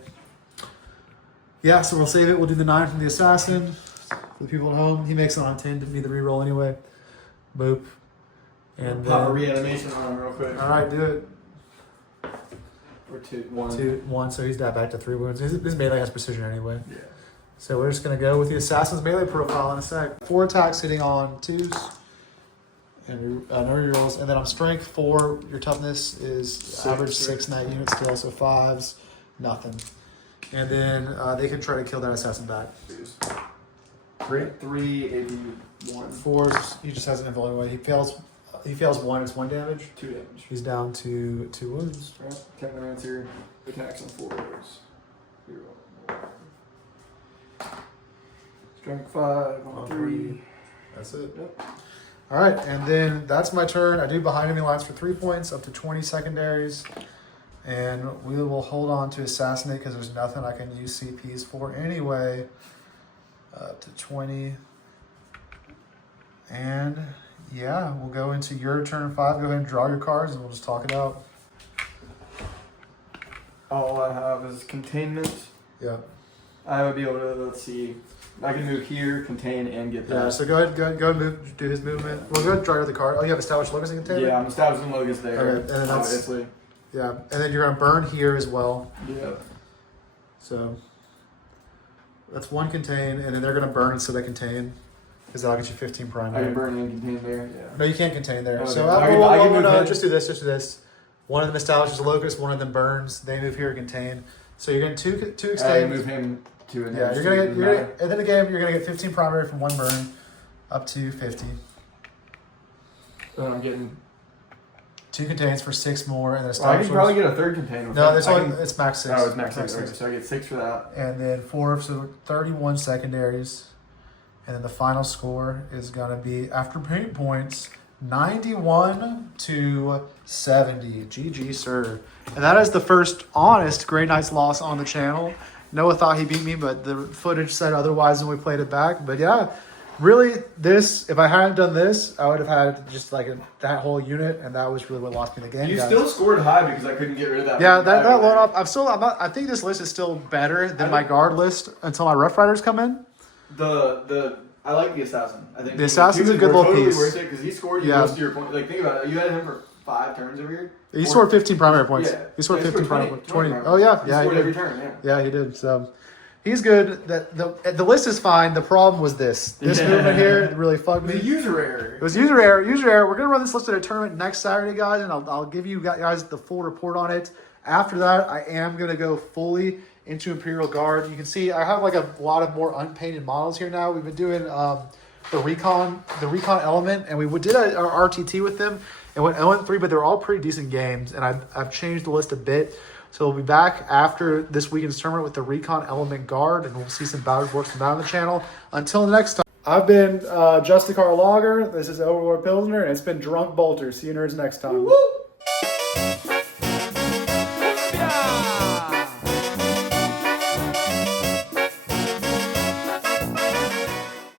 Yeah, so we'll save it. We'll do the 9 from the assassin. For the people at home, he makes it on 10 to be the reroll anyway. Boop. And Pop a reanimation on him real quick. All right, do it. Or 2, 1. 2, 1. So he's back to 3 wounds. This melee has precision anyway. Yeah. So we're just gonna go with the assassin's melee profile in a sec. 4 attacks hitting on 2s. And no rerolls. And then on strength 4, your toughness is average 6 in that unit still. So 5s, nothing. And then they can try to kill that assassin back. 3? 3, 81. 4s, he just has an info anyway. He fails 1, it's 1 damage. 2 damage. He's down to 2 wounds. Alright, Technomancer attacks on 4s. Strength 5 on 3. That's it. Yep. All right, and then that's my turn. I do behind enemy lines for 3 points, up to 20 secondaries. And we will hold on to assassinate because there's nothing I can use CPs for anyway. Up to 20. And yeah, we'll go into your turn 5. Go ahead and draw your cards and we'll just talk it out. All I have is containment. Yeah. I would be able to, let's see, I can move here, contain, and get that. Yeah, so go ahead move, do his movement. We'll go ahead and draw the card. Oh, you have established locus and containment? Yeah, I'm establishing locus there. Okay, and then that's- obviously. Yeah, and then you're going to burn here as well. Yeah. So that's 1 contain, and then they're going to burn instead of contain. Because that'll get you 15 I primary. can burn and contain there, yeah. No, you can't contain there. Okay. So I can move no, ahead. just do this. One of them establishes a locus, one of them burns. They move here, contain. So you're getting two I extend. move him 2 in Yeah, there. you're gonna get at the end of the game. You're gonna get 15 primary from 1 burn, up to 50. Then I'm getting. 2 contains for 6 more, and then a Well, I stop can source. probably get a 3rd container. with No, that. it's only it's max 6. Oh, it's max 6. Okay, so I get 6 for that. And then 4, so 31 secondaries. And then the final score is gonna be after paint points, 91 to 70. GG, sir. And that is the first honest Grey Knights loss on the channel. Noah thought he beat me, but the footage said otherwise when we played it back. But yeah, really, if I hadn't done this, I would have had just like that whole unit, and that was really what lost me the game. You guys. still scored high because I couldn't get rid of that. Yeah, that load up. I think this list is still better than my guard list until my Rough Riders come in. I like the assassin. I think The assassin's a good little totally piece. worth it because he scored you most of your points. Like think about it, you had him for 5 turns over here. He scored 15 primary points. Yeah. He scored 15 primary points. 20. primary Oh yeah, points. yeah. He scored He every did. turn. Yeah. Yeah, he did. So he's good. The list is fine. The problem was this movement here really fucked me. The user error. It was user error. User error. We're gonna run this list at a tournament next Saturday, guys, and I'll give you guys the full report on it. After that, I am gonna go fully into Imperial Guard. You can see I have like a lot of more unpainted models here now. We've been doing the recon element, and we did our RTT with them. It went 0-3, but they're all pretty decent games, and I've changed the list a bit. So we'll be back after this weekend's tournament with the Recon Element Guard, and we'll see some battles works from out on the channel. Until next time, I've been Justicar Lager. This is Overlord Pilsner, and it's been Drunk Bolter. See you nerds next time. Woo!